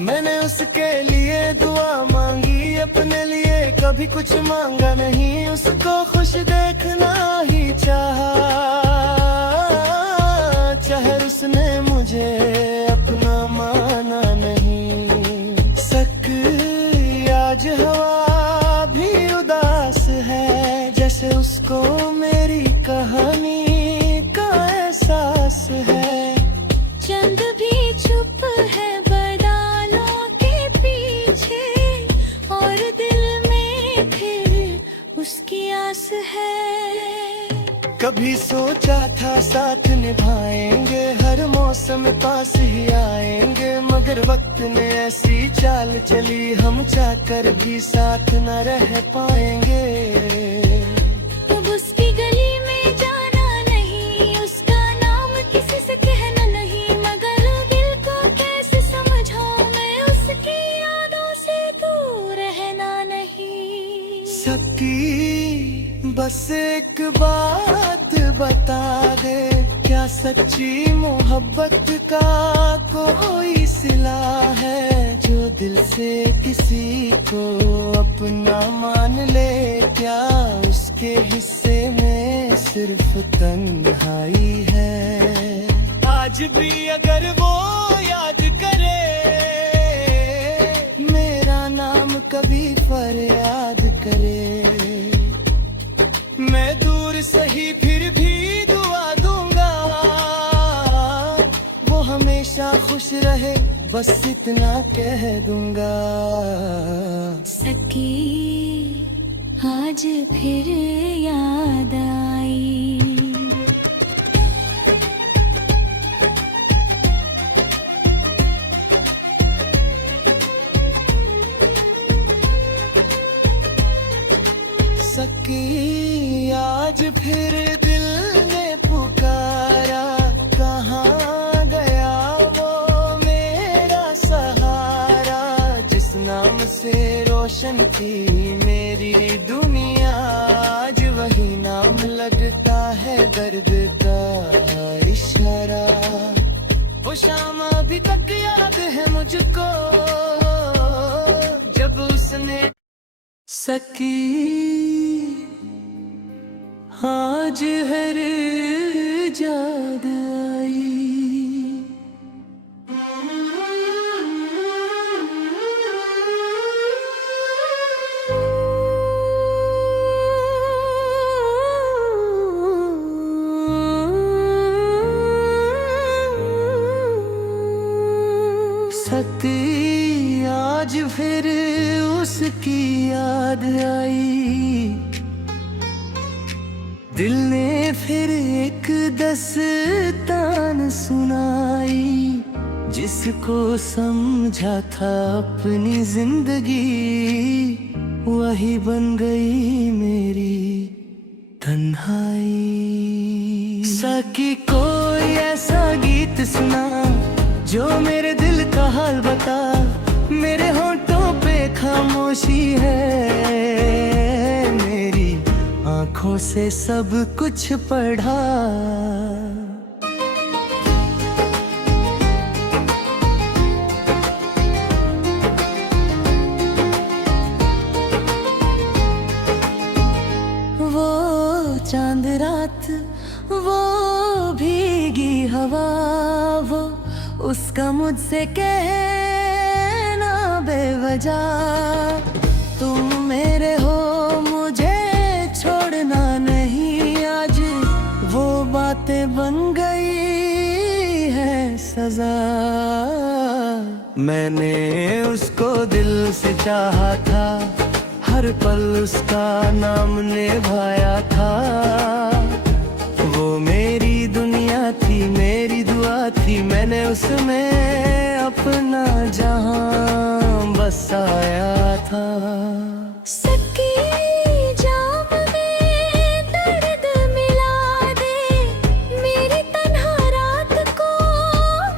मैंने उसके लिए दुआ मांगी, अपने लिए कभी कुछ मांगा नहीं। उसको खुश देखना ही चाहा, चाहे उसने मुझे अपना माना नहीं। आज हवा भी उदास है, जैसे उसको मेरी कहानी का एहसास है। चंद भी चुप है बादलों के पीछे, और दिल में फिर उसकी आस है। कभी सोचा था साथ निभाएंगे, हर मौसम पास ही आएंगे। मगर वक्त ने ऐसी चाल चली, हम चाहकर भी साथ न रह पाएंगे। अब उसकी गली में जाना नहीं, उसका नाम किसी से कहना नहीं। मगर दिल को कैसे समझाऊं मैं, उसकी यादों से दूर रहना नहीं। सकी बस एक बात बता दे, क्या सच्ची मोहब्बत का कोई सिला है, जो दिल से किसी को अपना मान ले। क्या उसके हिस्से में सिर्फ तन्हाई है? आज भी अगर वो याद करे मेरा नाम, कभी फरियाद करे। मैं दूर सही फिर भी दुआ दूंगा, वो हमेशा खुश रहे, बस इतना कह दूंगा। सकी आज फिर याद आई। सकी आज फिर दिल ने पुकारा, कहाँ गया वो मेरा सहारा। जिस नाम से रोशन थी मेरी दुनिया, आज वही नाम लगता है दर्द का इशारा। वो शाम अभी तक याद है मुझको, जब उसने सकी आज हर याद आई। सकी आज फिर उसकी याद आई। दिल ने फिर एक दस्तान सुनाई, जिसको समझा था अपनी जिंदगी, वही बन गई मेरी तन्हाई। सकी कोई ऐसा गीत सुना जो मेरे दिल का हाल बता। मेरे होंठों पे खामोशी है, मेरी आंखों से सब कुछ पढ़ा। वो चांद रात, वो भीगी हवा, वो उसका मुझसे कहना बेवजह, तुम मेरे हो मुझे छोड़ना नहीं। आज मैंने उसको दिल से चाहा था, हर पल उसका नाम निभाया था। वो मेरी दुनिया थी, मेरी दुआ थी, मैंने उसमें अपना जहां बसाया था। सकी जाम में दर्द मिला दे, मेरी तन्हा रात को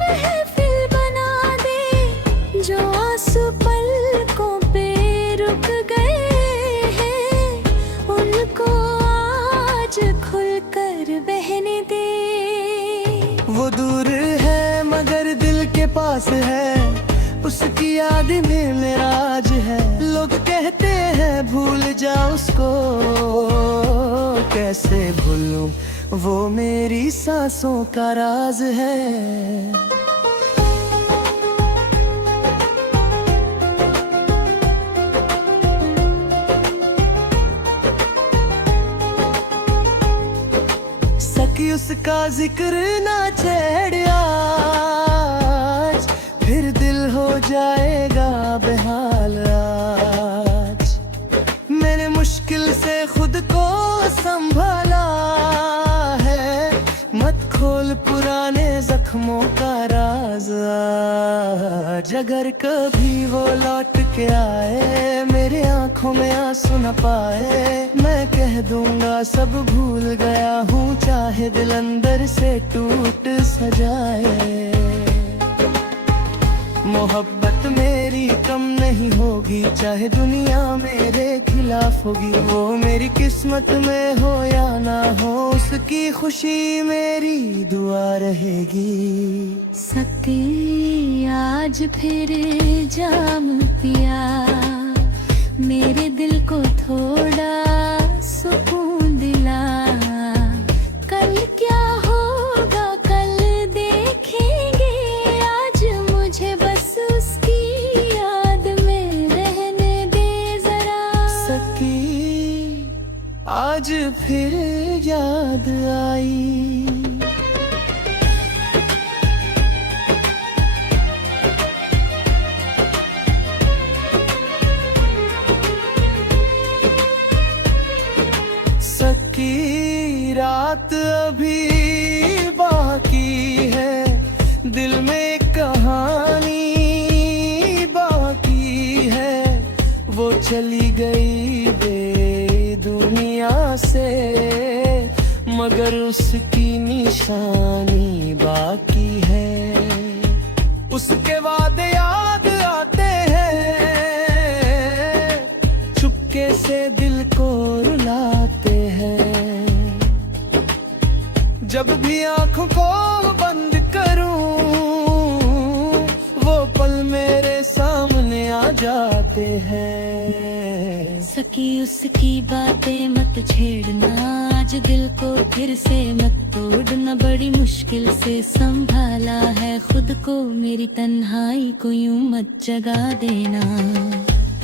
महफिल बना दे। जो आंसू पलकों पे रुक गए हैं, उनको आज खुलकर बहने दे। वो दूर है मगर दिल के पास है, उसकी याद में मेरा आज है। लोग कहते हैं भूल जा उसको, कैसे भूलूं, वो मेरी सांसों का राज है। सकी उसका जिक्र ना छेड़िया, फिर दिल हो जाएगा बेहाल आज। मैंने मुश्किल से खुद को संभाला है, मत खोल पुराने जख्मों का राज आज। अगर कभी वो लौट के आए, मेरे आंखों में आंसू न पाए, मैं कह दूंगा सब भूल गया हूँ, चाहे दिल अंदर से टूट सजाए। मोहब्बत मेरी कम नहीं होगी, चाहे दुनिया मेरे खिलाफ होगी। वो मेरी किस्मत में हो या ना हो, उसकी खुशी मेरी दुआ रहेगी। सकी आज फिर जाम पिया, मेरे दिल को थोड़ा सुकून दिला। कल क्या होगा कल देखेंगे, आज मुझे बस उसकी याद में रहने दे जरा। सकी आज फिर याद आई, सकी रात अभी बाकी है, दिल में कहानी बाकी है। वो चली गई बे दुनिया से, मगर उसकी निशानी बाकी है। उसके वादे याद आते हैं, चुपके से दिल को रुलाते हैं। जब भी आंखों को बंद करूं, वो पल मेरे सामने आ जाते हैं। सकी उसकी बातें मत छेड़ना, आज दिल को फिर से मत तोड़ना। बड़ी मुश्किल से संभाला है खुद को, मेरी तन्हाई को यूं मत जगा देना।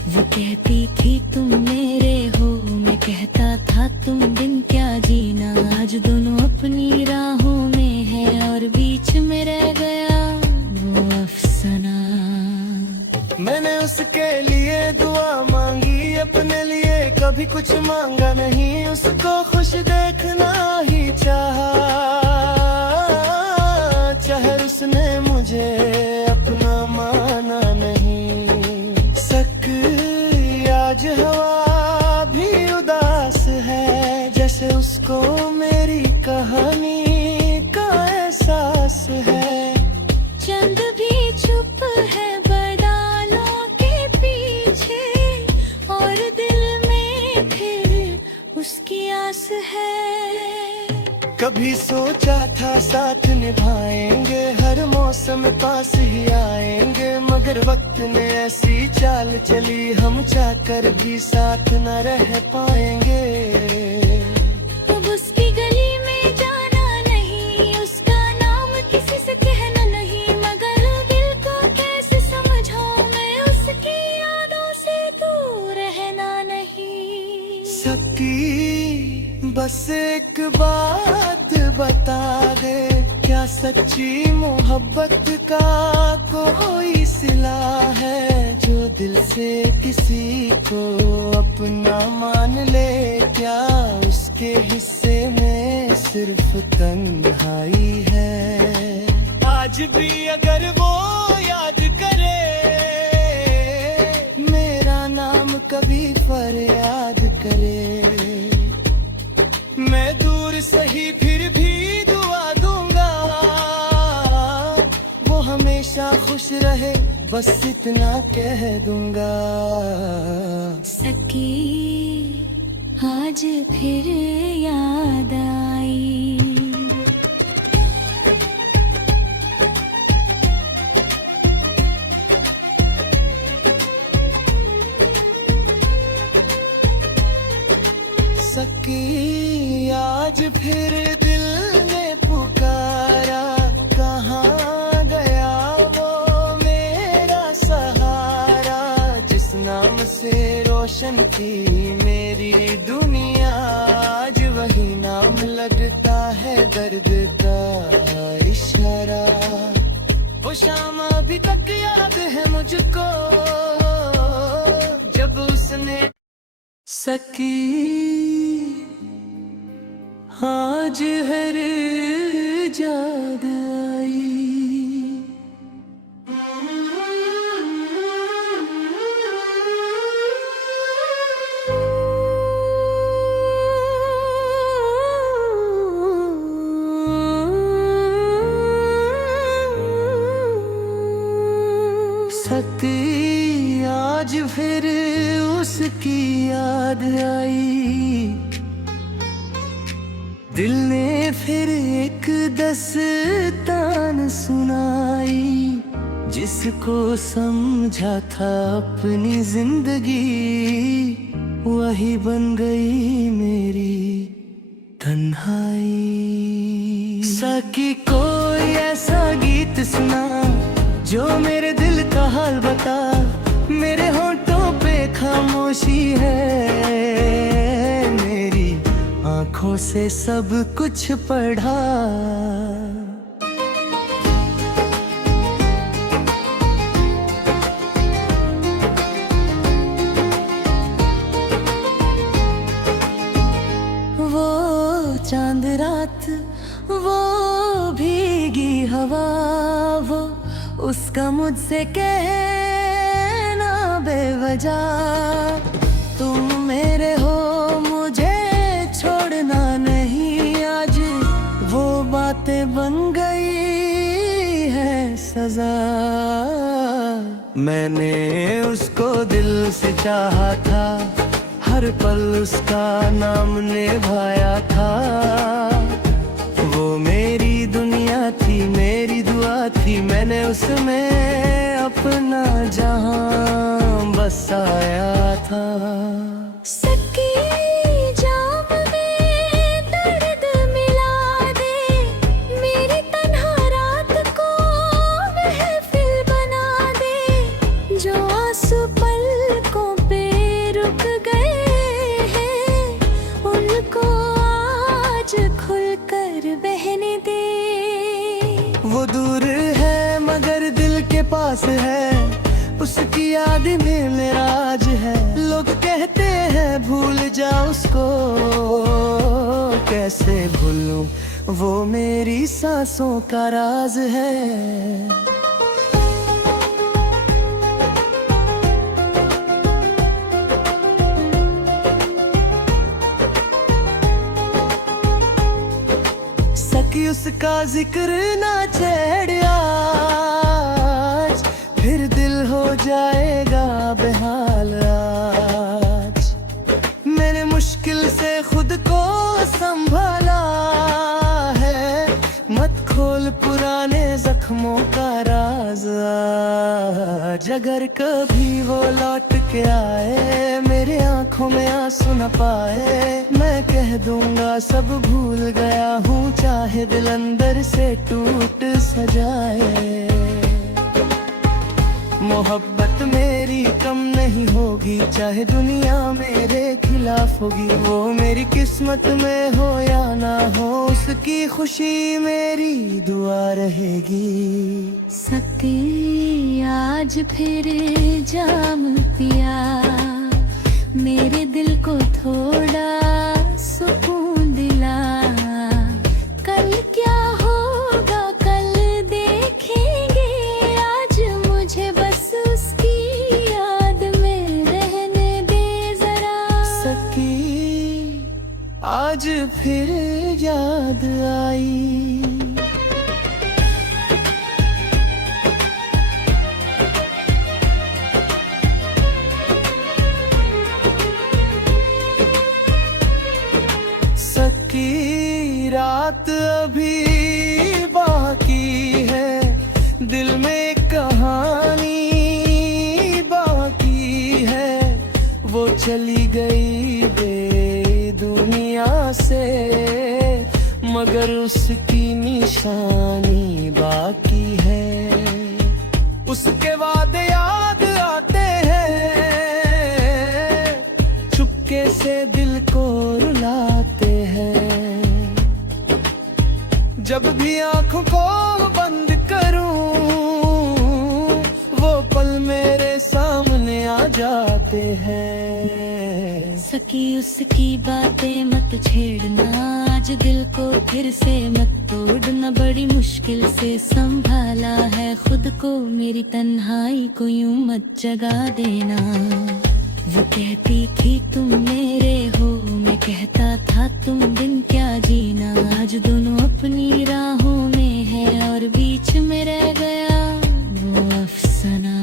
वो कहती थी तुम मेरे हो, मैं कहता था तुम बिन क्या जीना। आज दोनों अपनी राहों में है और बीच में रह गया वो अफसाना। मैंने उसके लिए दुआ मांगी, अपने लिए कभी कुछ मांगा नहीं। उसको खुश देखना ही चाहा, चाहे उसने मुझे अपना माना नहीं। आज हवा भी उदास है, जैसे उसको मेरी कहानी का एहसास है। चंद भी चुप है बादलों के पीछे, और दिल में फिर उसकी आस है। कभी सोचा था साथ निभाएंगे, हर मौसम पास ही आएंगे, मगर वक्त ने ऐसी चाल चली, हम चाहकर भी साथ न रह पाएंगे। अब उसकी गली में जाना नहीं, उसका नाम किसी से कहना नहीं, मगर दिल को कैसे समझाऊं मैं, उसकी यादों से दूर रहना नहीं। सकी बस एक बात बता दे, क्या सच्ची मोहब्बत का कोई सिला है, जो दिल से किसी को अपना मान ले, क्या उसके हिस्से में सिर्फ तन्हाई है। आज भी अगर वो याद करे मेरा नाम, कभी फरियाद करे, मैं दूर सही फिर भी दुआ दूंगा, वो हमेशा खुश रहे, बस इतना कह दूंगा। सकी आज फिर याद आई, सकी आज फिर दिल ने पुकारा, कहाँ गया वो मेरा सहारा, जिस नाम से रोशन की मेरी दुनिया, आज वही नाम लगता है दर्द का इशारा। वो शाम अभी तक याद है मुझको, जब उसने सकी आज हर याद आई। सकी आज फिर उसकी याद आई, दिल ने फिर एक दस्तान सुनाई, जिसको समझा था अपनी जिंदगी, वही बन गई मेरी तन्हाई। सकी कोई ऐसा गीत सुना जो मेरे दिल का हाल बता, मेरे होंठों पे खामोशी है, मेरी आंखों से सब कुछ पढ़ा। वो चांद रात, वो भीगी हवा, वो उसका मुझसे कहना बेवजह, तुम मेरे हो मुझे छोड़ना नहीं, आज वो बातें बन गई है सजा। मैंने उसको दिल से चाहा था, हर पल उसका नाम निभाया था, वो मेरी दुनिया थी, मेरी दुआ थी, मैंने उसमें अपना जहां बसाया था। सकी जाम में दर्द मिला दे, मेरी तन्हा रात को महफिल बना दे, जो आंसू पलकों पे रुक गए हैं, उनको आज खुलकर बहने दे। वो दूर है मगर दिल के पास है, उसकी याद में मेरा आज है। लोग कहते हैं भूल जा उसको, कैसे भूलूं, वो मेरी सांसों का राज है। सकी उसका जिक्र ना छेड़िया, आज फिर दिल हो जाएगा बेहाल। आज मैंने मुश्किल से खुद को संभाला है, मत खोल पुराने जख्मों का राज। आज अगर कभी वो लौट के आए, मेरे आंखों में आंसू न पाए, मैं कह दूंगा सब भूल गया हूँ, चाहे दिल अंदर से टूट सजाए। मोहब्बत मेरी कम नहीं होगी, चाहे दुनिया मेरे खिलाफ होगी। वो मेरी किस्मत में हो या ना हो, उसकी खुशी मेरी दुआ रहेगी। सकी आज फिर जाम पिया, मेरे दिल को थोड़ा सुकून दिला। कल क्या होगा कल देखेंगे, आज मुझे बस उसकी याद में रहने दे जरा। सकी आज फिर याद आई। सकी रात अभी बाकी है, दिल में कहानी बाकी है। वो चली गई बे दुनिया से, मगर उसकी निशानी बाकी है। उसके वादे याद आते हैं, चुपके से दिल को रुलाते हैं। जब भी आंखों को बंद करूं, वो पल मेरे सामने आ जाते हैं। सकी उसकी बातें मत छेड़ना, आज दिल को फिर से मत तोड़ना। बड़ी मुश्किल से संभाला है खुद को, मेरी तन्हाई को यूं मत जगा देना। वो कहती थी तुम मेरे हो, मैं कहता था तुम बिन क्या जीना। आज दोनों अपनी राहों में है और बीच में रह गया वो अफसाना।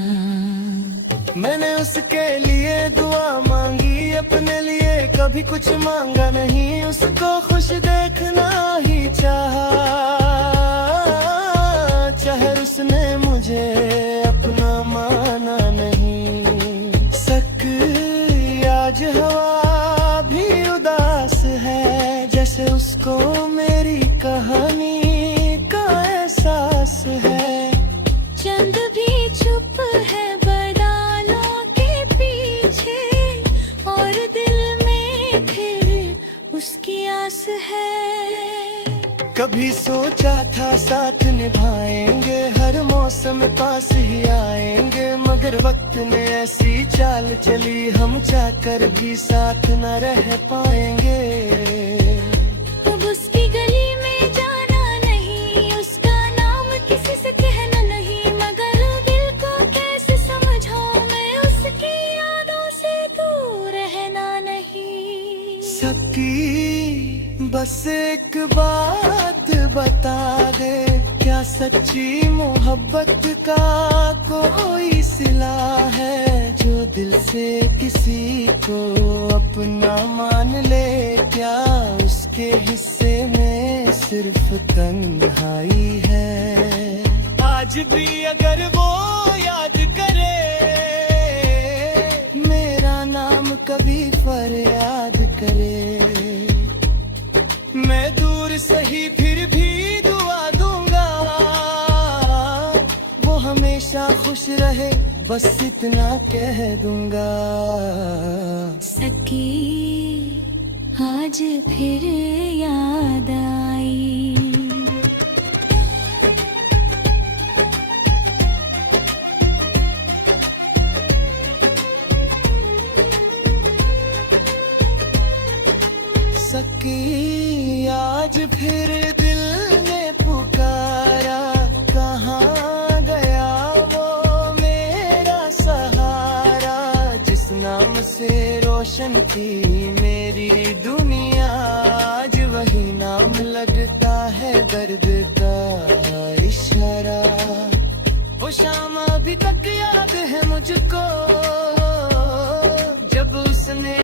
मैंने उसके लिए दुआ मांगी, अपने लिए कभी कुछ मांगा नहीं। उसको खुश देखना ही चाहा, चाहे उसने मुझे अपना माना नहीं। आज हवा भी उदास है, जैसे उसको मेरी कहानी का एहसास है। चंद भी चुप है बादलों के पीछे, और दिल में फिर उसकी आस है। कभी सोचा था साथ निभाएंगे, हर मौसम पास ही आएंगे। मगर वक्त ने ऐसी चाल चली, हम चाहकर भी साथ न रह पाएंगे। अब उसकी गली में जाना नहीं, उसका नाम किसी से कहना नहीं। मगर दिल को कैसे समझाऊं मैं, उसकी यादों से दूर रहना नहीं। सकी बस एक बात बता दे, क्या सच्ची मोहब्बत का कोई सिला है, जो दिल से किसी को अपना मान ले। क्या उसके हिस्से में सिर्फ तन्हाई है? आज भी अगर वो याद करे मेरा नाम, कभी फरियाद करे। मैं दूर सही फिर भी दुआ दूंगा, वो हमेशा खुश रहे, बस इतना कह दूंगा। सकी आज फिर याद आई। सकी आज फिर दिल ने पुकारा, कहाँ गया वो मेरा सहारा। जिस नाम से रोशन की मेरी दुनिया, आज वही नाम लगता है दर्द का इशारा। वो शाम अभी तक याद है मुझको, जब उसने